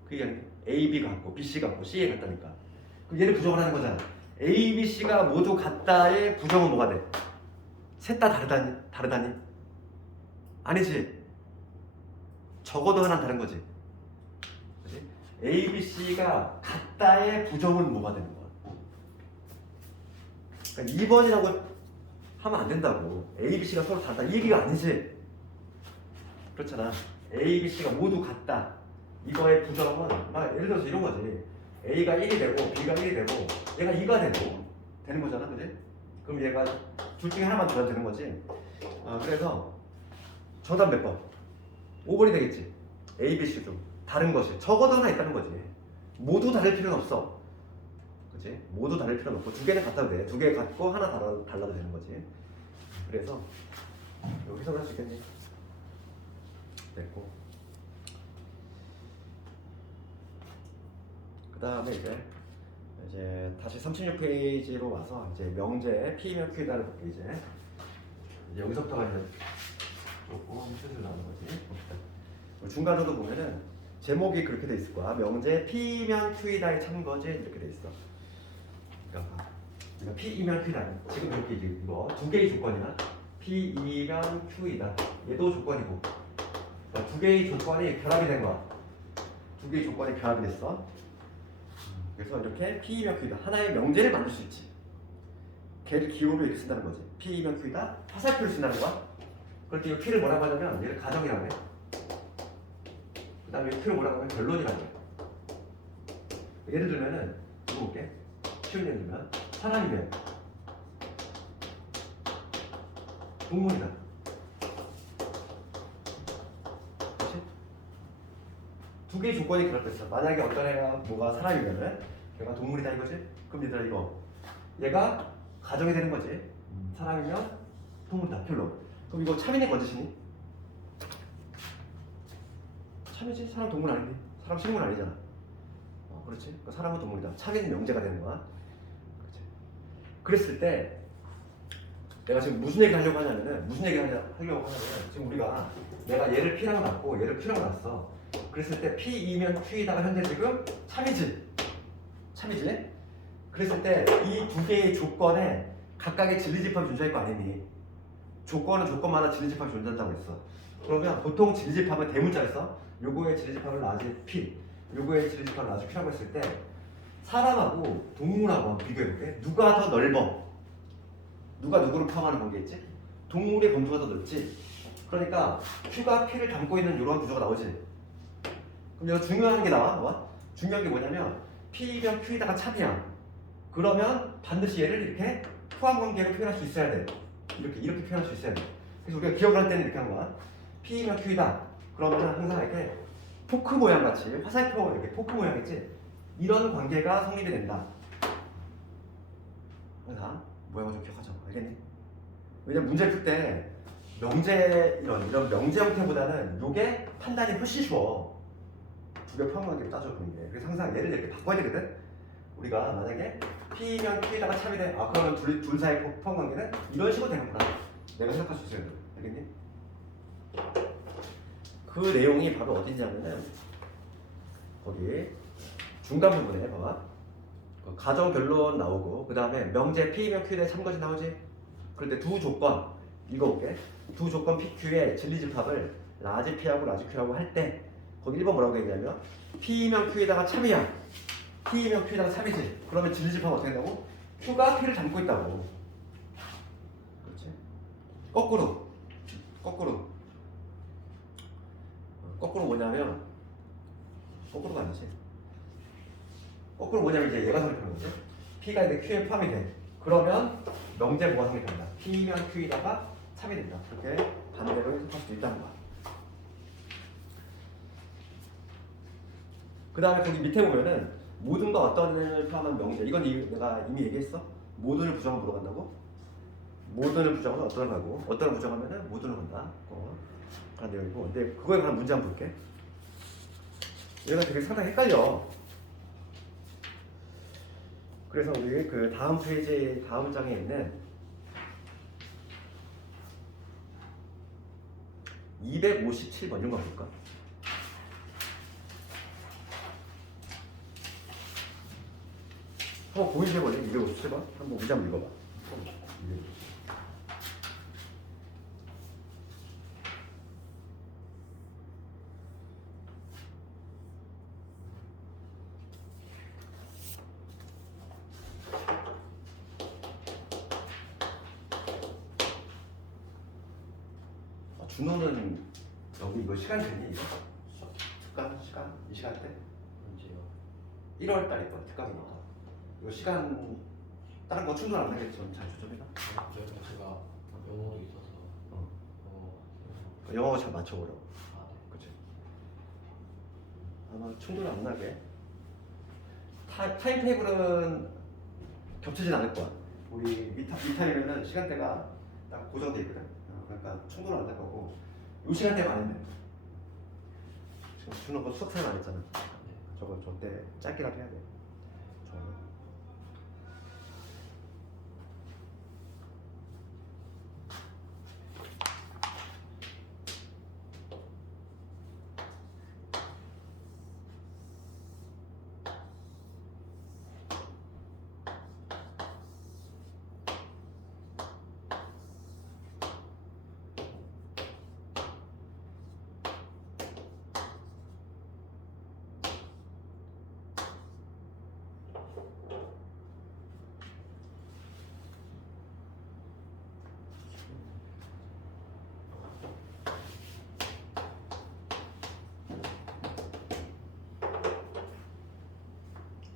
그게 A, B가 같고 B, C가 같고 C에 같다니까. 그럼 얘를 부정을 하는 거잖아. A, B, C가 모두 같다의 부정은 뭐가 돼? 셋 다 다르다니? 아니지. 적어도 하나 다른 거지. 그치? A, B, C가 같다의 부정은 뭐가 되는 거야? 그러니까 2번이라고 하면 안 된다고. A, B, C가 서로 다르다 이 얘기가 아니지. 그렇잖아. A, B, C가 모두 같다. 이거의 부정은 예를 들어서 이런 거지. A가 1이 되고 B가 1이 되고 얘가 2가 되는 거잖아, 그지? 그럼 얘가 둘 중에 하나만 더면 되는 거지. 그래서 정답 몇 번? 5번이 되겠지. A, B, C 중 다른 것이 적어도 하나 있다는 거지. 모두 다를 필요는 없어. 그치? 모두 다를 필요는 없고 두 개는 같아도 돼. 두 개 같고 하나 달라도 되는 거지. 그래서 여기 해석을 할 수 있겠니? 됐고 그 다음에 이제 다시 36페이지로 와서 이제 명제 P면 Q다를 볼게. 이제 여기서부터가 이제 조금 슬슬 나오는 거지. 봅시다. 중간으로도 보면은 제목이 그렇게 돼 있을 거야. 명제 P면 Q이다의 참거지 이렇게 돼 있어. 그러니까 P이면 Q다. 지금 이렇게 이거 두 개의 조건이나 P이면 Q이다. 얘도 조건이고 그러니까 두 개의 조건이 결합이 된 거야. 두 개의 조건이 결합이 됐어. 그래서 이렇게 P이면 Q이다. 하나의 명제를 만들 수 있지. 걔를 기호로 이렇게 쓴다는 거지. P이면 Q이다. 화살표를 쓴다는 거야. 그럴 때 이 Q를 뭐라고 하냐면 얘를 가정이라고 해. 그 다음에 이 Q를 뭐라고 하면 결론이라고 해. 예를 들면은 이거 볼게. 쉬운 예를 들면 사람이면 동물이다. 그렇지? 두 개의 조건이 결합됐어. 만약에 어떤 애가 뭐가 사람이면은 걔가 동물이다 이거지? 그럼 얘들아 이거 얘가 가정이 되는 거지. 사람이면 동물이다. 결론. 그럼 이거 참이니 거짓이니? 참이지? 사람 동물 아니니? 사람 식물 아니잖아. 그렇지? 그러니까 사람은 동물이다. 참이는 명제가 되는 거야. 그렇지? 그랬을 때 내가 지금 무슨 얘기를 하려고 하냐면은 지금 우리가 내가 얘를 P라고 놨고 얘를 Q라고 놨어. 그랬을 때 P이면 Q이다가 현재 지금 참이지? 그랬을 때 이 두 개의 조건에 각각의 진리집합이 존재할 거 아니니? 조건은 조건마다 진리집합이 존재한다고 했어. 그러면 보통 진리집합은 대문자를 써. 요거의 진리집합을 나중에 P, 요거의 진리집합을 나중에 Q라고 했을 때 사람하고 동물하고 한번 비교해볼게. 누가 더 넓어? 누가 누구를 포함하는 관계겠지? 동물의 범주가 더 넓지? 그러니까 Q가 P를 담고 있는 이런 구조가 나오지. 그럼 여기 중요한 게 나와. 중요한 게 뭐냐면 P면 Q에다가 참이야. 그러면 반드시 얘를 이렇게 포함 관계로 표현할 수 있어야 돼. 이렇게 표현할 수 있어야 돼. 그래서 우리가 기억을 할 때는 이렇게 하는 거야. P면 Q이다. 그러면 항상 이렇게 포크 모양 같이 화살표 이렇게 포크 모양이지. 이런 관계가 성립이 된다. 항상 모양을 좀 기억하자. 알겠니? 왜냐면 문제를 풀 때 명제 이런 명제 형태보다는 요게 판단이 훨씬 쉬워. 두 개 포함 관계로 따져보는 게. 그래서 항상 얘를 이렇게 바꿔야 되거든. 우리가 만약에 P면 Q에다가 참이 돼. 그러면 둘 사이 포함 관계는 이런 식으로 되는구나. 내가 생각할 수 있어요. 알겠니? 그 내용이 바로 어디냐면은 거기 중간 부분에 봐봐. 그 가정 결론 나오고 그 다음에 명제 P면 Q에 참것이 나오지. 그럴 때 두 조건 읽어볼게. 두 조건 PQ의 진리집합을 라지 P하고 라지 Q하고 할 때 거기 1번 뭐라고 되어 있냐면 P면 Q에다가 참이야. P면 Q에다가 참이지. 그러면 진리집합 어떻게 된다고? Q가 P를 담고 있다고. 그렇지? 거꾸로 뭐냐면 거꾸로가 아니지. 거꾸로 뭐냐면 이제 얘가 성립하는 거지. P가 이제 Q에 포함이 돼. 그러면 명제 뭐가 성립된다. P면 Q에다가 참이 된다. 그렇게 반대로 해석할 수도 있다는 거야. 그 다음에 거기 밑에 보면은 모든과 어떤을 포함한 명제. 이건 내가 이미 얘기했어. 모든을 부정하면 뭐로 간다고? 모든을 부정하면 어떤을 가고 어떤을 부정하면은 모든을 간다. 그런 내용이고. 근데 그거에 관한 문제 한번 볼게. 얘가 되게 상당히 헷갈려. 그래서 우리 그 다음 페이지 다음 장에 있는 257번 이런 거 볼까? 한번 고민해볼래? 257번? 한번 문제 한번 읽어봐. 준호는 여기 이거 시간 되니? 특강 시간? 이 시간 때? 언제요? 1월 달에 거 특강이니까 이거 시간 다른 거 충전 안 되겠지? 잘 조정해라. 제가 영어도 있어서 영어 잘 맞춰보라고. 아, 네. 그치? 아마 충돌 안 나게. 타임테이블은 겹치진 않을 거야. 우리 미타임에는 시간대가 딱 고정돼 있거든. 그러니까 충돌 안 날 거고. 이 시간대가 안 했네. 지금 준호 거 수학생활 안 했잖아. 저거 저때 짧게라도 해야 돼. 저거.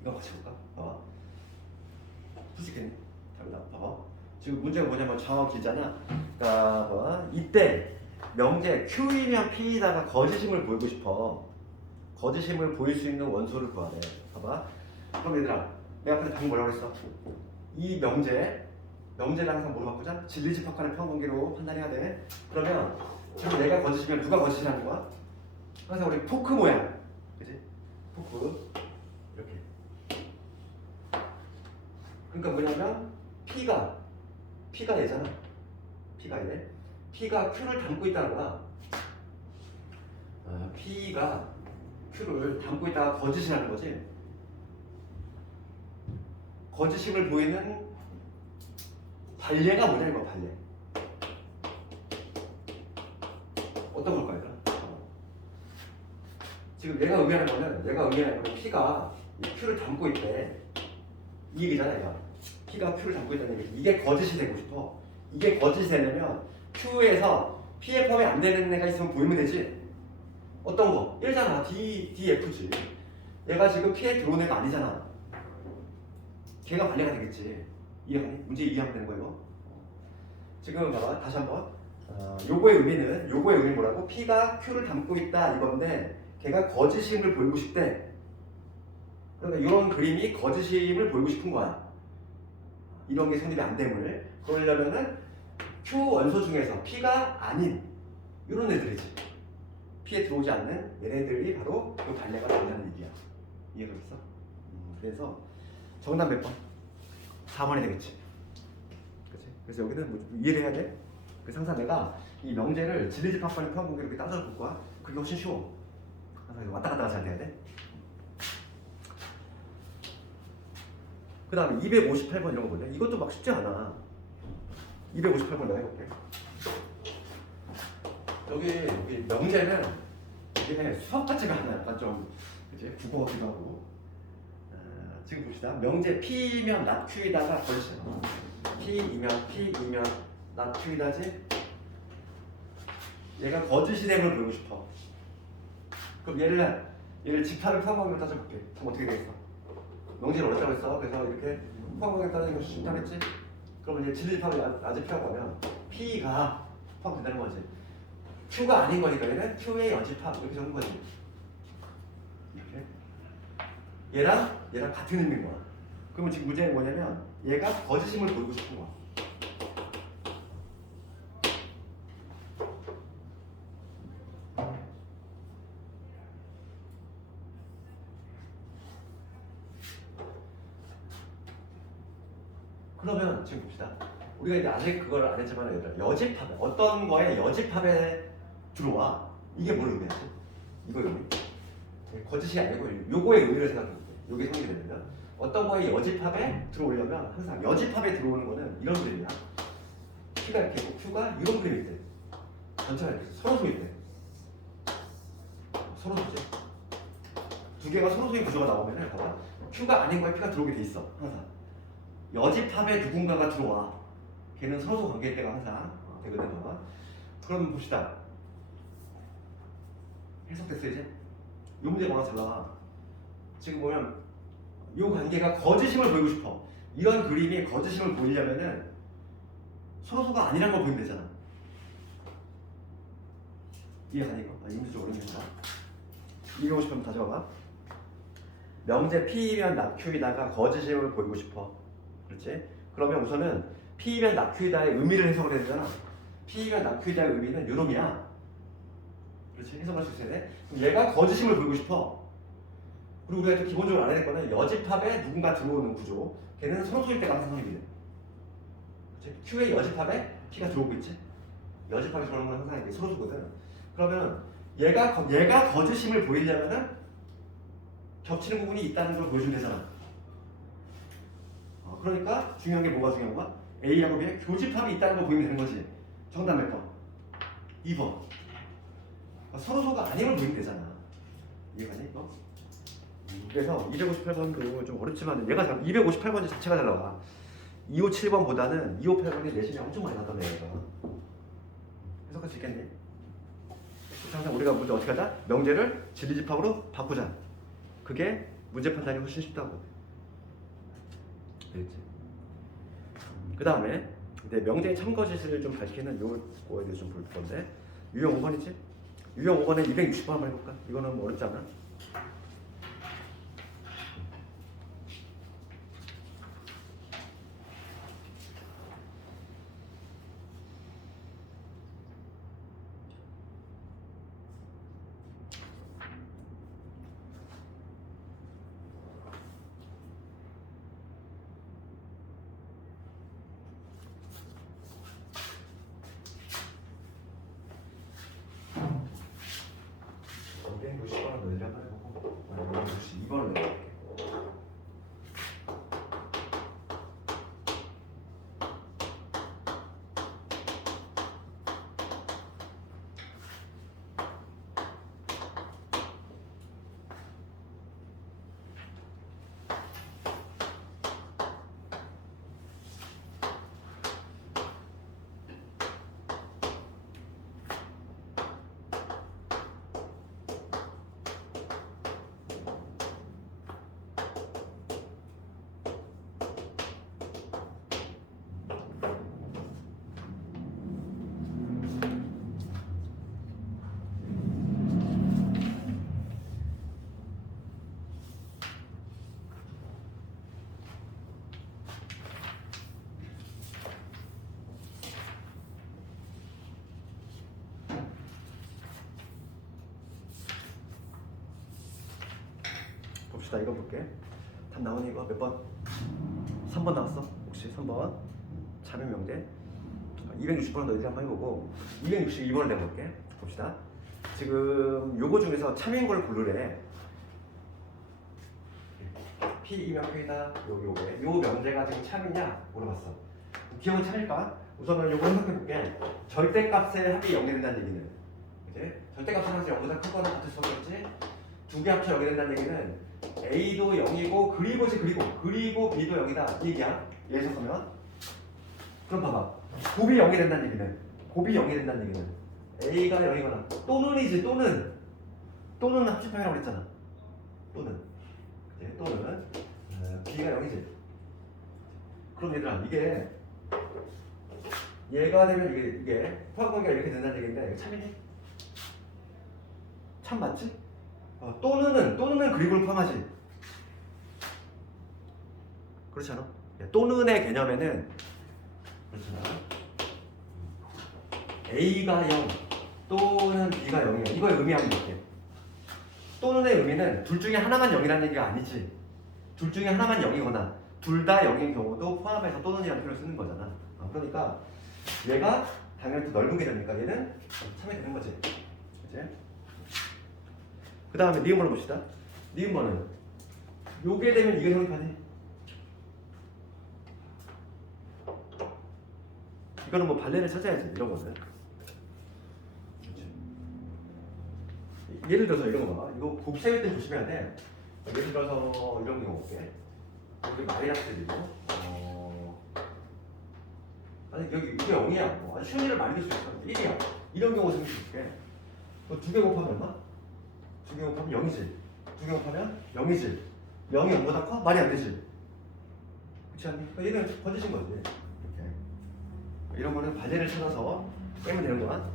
이거 같이 볼까? 봐봐. 솔직히 답이다. 봐봐. 지금 문제가 뭐냐면 정확히잖아. 그러니까 봐봐. 이때 명제 Q이면 P에다가 거짓임을 보이고 싶어. 거짓임을 보일 수 있는 원소를 구하래. 봐봐. 그럼 얘들아, 내가 아까 방금 뭐라고 했어? 이 명제를 항상 뭐로 바꾸자? 진리집합간의 평관계로 판단해야 돼. 그러면 지금 내가 거짓이면 누가 거짓이라는 거야? 항상 우리 포크 모양, 그지? 포크 이렇게. 그러니까 뭐냐면 P가 얘잖아. P가 얘. P가 Q를 담고 있다는 거야. P가 Q를 담고 있다가 거짓이라는 거지. 거짓임을 보이는 발례가 뭐냐 이거 발례. 어떤 걸까 얘들아? 지금 얘가 의미하는 거는 P가 이 Q를 담고 있대. 이 얘기잖아 얘가. P가 Q를 담고 있다는 얘기. 이게 거짓이 되고 싶어. 이게 거짓이 되려면 Q에서 P에 포함이 안 되는 애가 있으면 보이면 되지. 어떤 거? 1잖아. DF지. 얘가 지금 P에 들어온 애가 아니잖아. 걔가 발레가 되겠지. 이해하니? 문제 이해하면 되는 거예요. 지금 봐봐. 다시 한번. 요거의 의미는 뭐라고? P가 Q를 담고 있다 이건데 걔가 거짓임을 보이고 싶대. 그러니까 이런 그림이 거짓임을 보이고 싶은 거야. 이런 게 성립이 안 됨을. 그러려면은 Q 원소 중에서 P가 아닌 이런 애들이지. P에 들어오지 않는 얘네들이 바로 그 발레가 된다는 얘기야. 이해가겠어? 그래서 정답 몇 번? 4번이 되겠지. 그치? 그래서 여기는 뭐 이해를 해야 돼? 그래서 항상 내가 이 명제를 진리집합관의 포함 공개로 이렇게 따져서 볼 거야. 그게 훨씬 쉬워. 항상 왔다 갔다가 잘 돼야 돼. 그 다음에 258번 이런 거 볼래? 이것도 막 쉽지 않아. 258번 내가 해볼게. 여기 명제는 이게 수학 같지가 않아. 약간 좀 그치? 국어 같기도 하고. 지금 봅시다. 명제 P면 not Q에다가 걸리세요. P이면 not Q이다지. 얘가 거짓이됨을 보이고 싶어. 그럼 얘를 집합을 포함하기로 따져볼게. 그럼 어떻게 되겠어? 명제를 어렵다고 했어. 그래서 이렇게 포함하기로 따지는 것이 쉽다고 했지? 그러면 이제 진리집합이 아직 필요하다면 P가 포함된다는 거지. Q가 아닌 거니까 얘는 Q의 여집합 이렇게 적는 거지. 이렇게. 얘랑 같은 의미인 거야. 그러면 지금 문제는 뭐냐면 얘가 거짓임을 보이고 싶은 거야. 그러면 지금 봅시다. 우리가 이제 아직 그걸 안 했지만 여집합 어떤 거에 여집합에 들어와. 이게 뭘 의미하지? 이거 의미? 거짓이 아니고 요거의 의미를 생각해 볼게요. 요게 생기게 되면 어떤 거에 여집합에 들어오려면 항상 여집합에 들어오는 거는 이런 그림이야. Q가 이렇게 있고 Q가 이런 그림이 돼. 전체가 이렇게 서로 소입돼. 서로 소지. 두 개가 서로 소입 구조가 나오면은 봐봐. Q가 아닌 거에 P가 들어오게 돼 있어. 항상. 여집합에 누군가가 들어와. 걔는 서로 관계일 때가 항상 되거든. 봐봐. 그럼 봅시다. 해석됐어 이제? 요 문제가 워낙 잘 나와. 지금 보면 요 관계가 거짓임을 보이고 싶어. 이런 그림이 거짓임을 보이려면은 서로가 아니란 걸 보이면 되잖아. 이해가니 이거? 이 문제 좀 어려운 건가? 250번 다시 봐봐. 명제 P이면 not Q이다가 거짓임을 보이고 싶어. 그렇지? 그러면 우선은 P이면 not Q이다의 의미를 해석을 해야 되잖아. P이면 not Q이다의 의미는 요놈이야. 그렇지? 해석할 수 있어야 돼. 그럼 얘가 거짓임을 보이고 싶어. 그리고 우리가 또 기본적으로 알아야 될 거는 여집합에 누군가 들어오는 구조. 걔는 서로 소일 때가 항상 성립이 돼. 그렇지? Q의 여집합에 P가 들어오고 있지. 여집합에 들어오는 건 항상 이게 서로 소거든. 그러면 얘가 거짓임을 보이려면은 겹치는 부분이 있다는 걸 보여주면 되잖아. 그러니까 중요한 게 뭐가 중요한 거야? A하고 B의 교집합이 있다는 걸 보이면 되는 거지. 정답 몇 번? 2번. 서로가 아님을 보이면 되잖아. 이해가니? 그래서 258번도 좀 어렵지만 얘가 258번 자체가 잘 나와. 257번보다는 258번이 내신이 엄청 많이 나왔단 말이야. 해석할 수 있겠니? 항상 우리가 문제 어떻게 하자? 명제를 진리집합으로 바꾸자. 그게 문제 판단이 훨씬 쉽다고. 알겠지? 그 다음에 명제의 참거짓을 좀 밝히는 요거에 대해서 좀 볼 건데 유형 5번이지? 유형 5번에 260번 한번 해볼까? 이거는 뭐 어렵지 않아? 늘려가 해보고 2번을 내볼게. 봅시다. 이거 볼게. 답 나오니 이거 몇 번? 3번 나왔어? 혹시 3번? 참여명대 260번은 너희들이 한번 해보고 262번을 내볼게. 봅시다. 지금 요거 중에서 참여인 걸 고르래. P이면 Q이다. 요게 요 명제가 지금 참이냐 물어봤어. 기억은 참일까? 우선은 요거 해석해볼게. 절대값의 합이 0이 된다는 얘기는 이제 절대값의 합이 0보다 크거나 같을 수 없겠지. 두 개 합쳐 0이 된다는 얘기는 A도 0이고 그리고 B도 0이다 이 얘기야. 예석하면 그럼 봐봐. 곱이 0이 된다는 얘기는 A가 0이거나 또는이지. 또는 합집합이라고 그랬잖아. 또는 B가 0이지. 그럼 얘들아 이게 얘가 되면 이게 포함관계가 이렇게 된다는 얘기인데 이거 참이니? 참 맞지? 또는은 그리고를 포함하지. 그렇지 않아? 또는의 개념에는 그렇잖아. A가 0 또는 B가 0이야. 이걸 의미하면 이렇게. 또는의 의미는 둘 중에 하나만 0이라는 얘기가 아니지. 둘 중에 하나만 0이거나 둘 다 0인 경우도 포함해서 또는이라는 표현을 쓰는 거잖아. 그러니까 얘가 당연히 또 넓은 게 되니까 얘는 참이 되는 거지. 그치? 그 다음에 니은번호 봅시다. 니은번호는 요게 되면 이게 성립하지. 이거는 뭐 발레를 찾아야지. 이런 거는. 예를 들어서 이런 거 봐. 이거 곱 세울 때 조심해야 돼. 예를 들어서 이런 경우 볼게. 여기 마이너스 1이고 아니 여기 이게 0이야. 뭐 아주 쉬운 일을 많이 줄 수 있어. 1이야. 이런 경우 생길게. 두 개 곱하면 얼마? 두 개 곱하면 0이지. 두 개 곱하면 0이지. 0이 0보다 커? 말이 안 되지. 그렇지 않니? 그러니까 얘는 번지신 거지. 이렇게. 이런 거는 발레를 찾아서 깨면 되는 거야.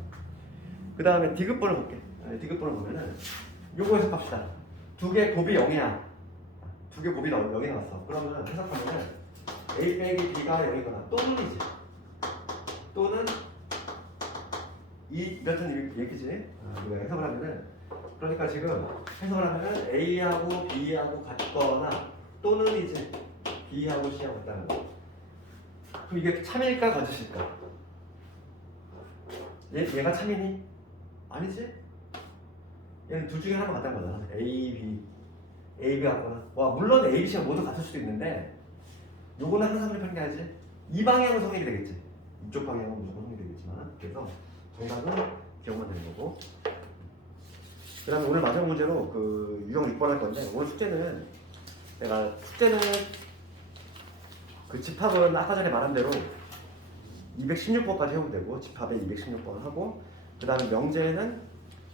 그 다음에 디귿번을 볼게. 디귿번을 보면은 요거 해석합시다. 두 개 곱이 0이야. 두 개 곱이 0이 나왔어. 그러면 해석하면은 A 빼기 B가 0이거나 또는이지. 또는 이렇다는 얘기지. 이거 해석을 하면은 그러니까 지금 해석을 하면은 A하고 B하고 같거나 또는이지. B하고 C하고 같다는 거. 그럼 이게 참일까 거짓일까? 얘가 참이니? 아니지? 얘는 둘 중에 하나만 같다는 거잖아. A, B 같거나. 물론 A, B, C가 모두 같을 수도 있는데 요거는 항상 성립하는 게 아니지. 이 방향은 성립이 되겠지. 이쪽 방향은 무조건 성립이 되겠지만 그래서 정답은 기억만 되는 거고. 그 다음에 오늘 마지막 문제로 그 유형 6번 할 건데 오늘 숙제는 그 집합은 아까 전에 말한 대로 216번까지 해오면 되고 집합에 216번 하고 그 다음에 명제는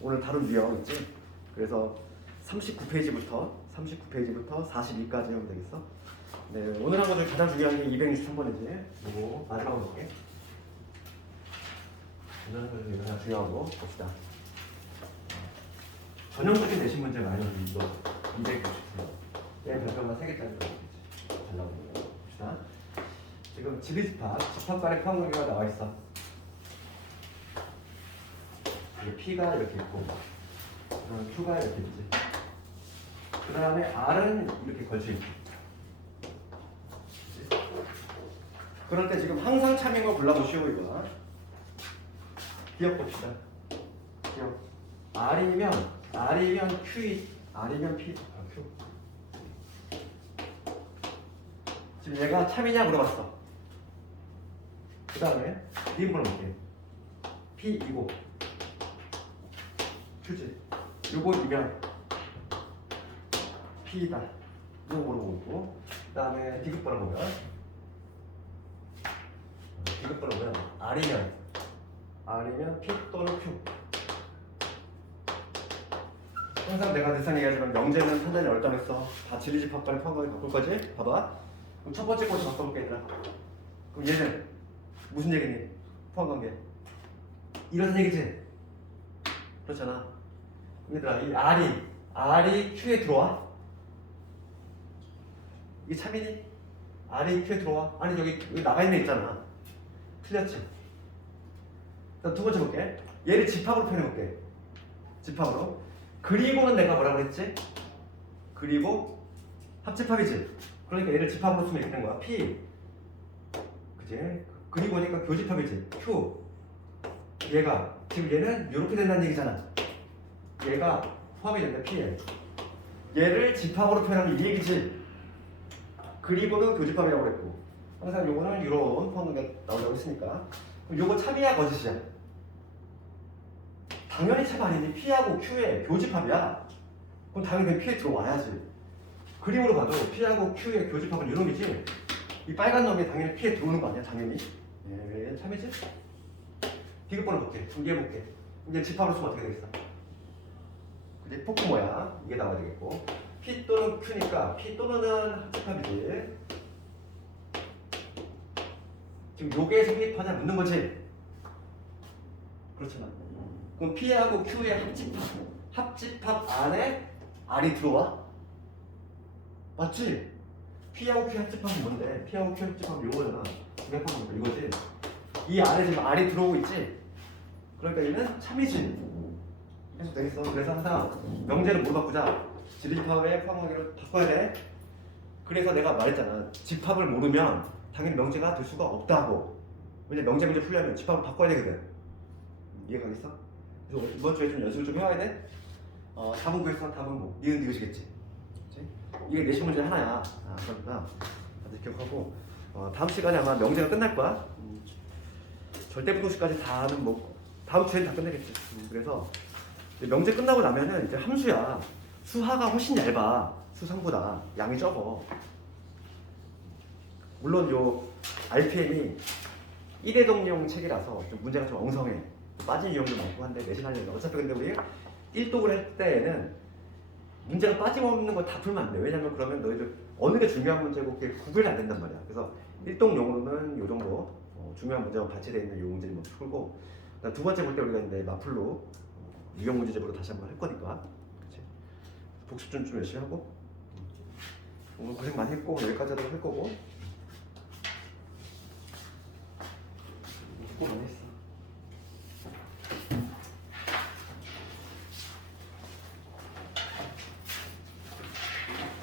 오늘 다룬 유형 있지? 그래서 39페이지부터 42까지 하면 되겠어? 네, 오늘 한 거 중에 가장 중요한 게 263번이지. 이거 마지막으로 볼게. 오늘 한 거 중에 가장 중요한 거 봅시다. 전형적인 내신 문제 많이 나오는 이거 260번. 얘 별표만 3개짜리 잘 나오는 거 봅시다. 지금 집합 간의 포함관계가 나와 있어. P가 이렇게 있고, 그다음 Q가 이렇게 있지. 그 다음에 R은 이렇게 걸쳐 있고. 그럴 때 지금 항상 참인 거 골라보시오 이거. 기억 봅시다. 기억. R이면 Q, R이면 P. Q. 지금 얘가 참이냐 물어봤어. 그 다음에 니은 물어볼게. P2고 Q지. 요거이면 P다. 이거 물어보고 그 다음에 디귿번호 보면 R이면 P 또는 Q. 항상 내가 늘상 얘기하지만 명제는 판단이 어렵다면서 다 진리집합 간의 포함관계 바꿀 거지? 봐봐. 그럼 첫 번째 거지 바꿔볼게 얘들아. 그럼 얘는 무슨 얘기니? 포함관계. 이런 얘기지? 그렇잖아. 얘들아 이 R이 Q에 들어와? 이게 참이니? R이 Q에 들어와? 아니 여기 나가 있는 애 있잖아. 틀렸지? 자, 두 번째 볼게. 얘를 집합으로 표현해볼게. 집합으로. 그리고는 내가 뭐라고 그랬지? 그리고 합집합이지. 그러니까 얘를 집합으로 쓰면 이렇게 된 거야. P. 그치? 그리고니까 교집합이지. Q. 얘가 지금 얘는 이렇게 된다는 얘기잖아. 얘가 포함이 된다. P에. 얘를 집합으로 표현하면 이 얘기지. 그리고는 교집합이라고 그랬고 항상 요거는 이런 펀드가 나오려고 했으니까 그럼 요거 참이야 거짓이야? 당연히 참 아니지. P하고 Q의 교집합이야. 그럼 당연히 P에 들어와야지. 그림으로 봐도 P하고 Q의 교집합은 이놈이지. 이 빨간 놈이 당연히 P에 들어오는 거 아니야? 당연히. 예, 참이지? 비교번호 볼게. 준비해볼게. 이제 집합으로 쓰면 어떻게 되겠어? 이제 포크 모양 이게 나와야 되겠고 P 또는 Q니까 P 또는은 합집합이지. 지금 요게 성립하냐 묻는 거지. 그렇잖아. 그럼 P하고 Q의 합집합 안에 R이 들어와? 맞지? P하고 Q 합집합은 뭔데? P하고 Q 합집합은 요거잖아. 이거지. 이 안에 지금 R이 들어오고 있지? 그러니까 얘는 참이지. 계속 되겠어. 그래서 항상 명제를 뭘 바꾸자? 지리집합에 포함하기로 바꿔야 돼. 그래서 내가 말했잖아. 집합을 모르면 당연히 명제가 될 수가 없다고. 왜냐면 명제 문제 풀려면 집합을 바꿔야 되거든. 이해가겠어? 그래서 이번 주에 좀 연습을 좀 해와야 돼. 답은 구했어. 답은 뭐 니은 니으시겠지. 그치? 이게 내신 문제 하나야. 그러니까 다들 기억하고 다음 시간에 아마 명제가 끝날 거야. 절대분수까지 다는 뭐 다음 주에 다 끝내겠지. 그래서 명제 끝나고 나면은 이제 함수야. 수하가 훨씬 얇아. 수상보다 양이 적어. 물론 요 RPM이 1회 정리용 책이라서 좀 문제가 좀 엉성해. 빠진 유형도 많고 한데 내신하려면 어차피 근데 우리 1독을 할 때에는 문제가 빠짐없는 거 다 풀면 안 돼. 왜냐면 그러면 너희들 어느 게 중요한 문제고 그게 구별이 안 된단 말이야. 그래서 1독용으로는 요 정도 중요한 문제가 발치되어 있는 요 문제를 먼저 풀고 두 번째 볼 때 우리가 이제 마플로 유형 문제집으로 다시 한번 할 거니까 그치? 복습 좀 열심히 하고 오늘 고생 많이 했고 여기까지 하도록 할 거고 수고 많이 했어.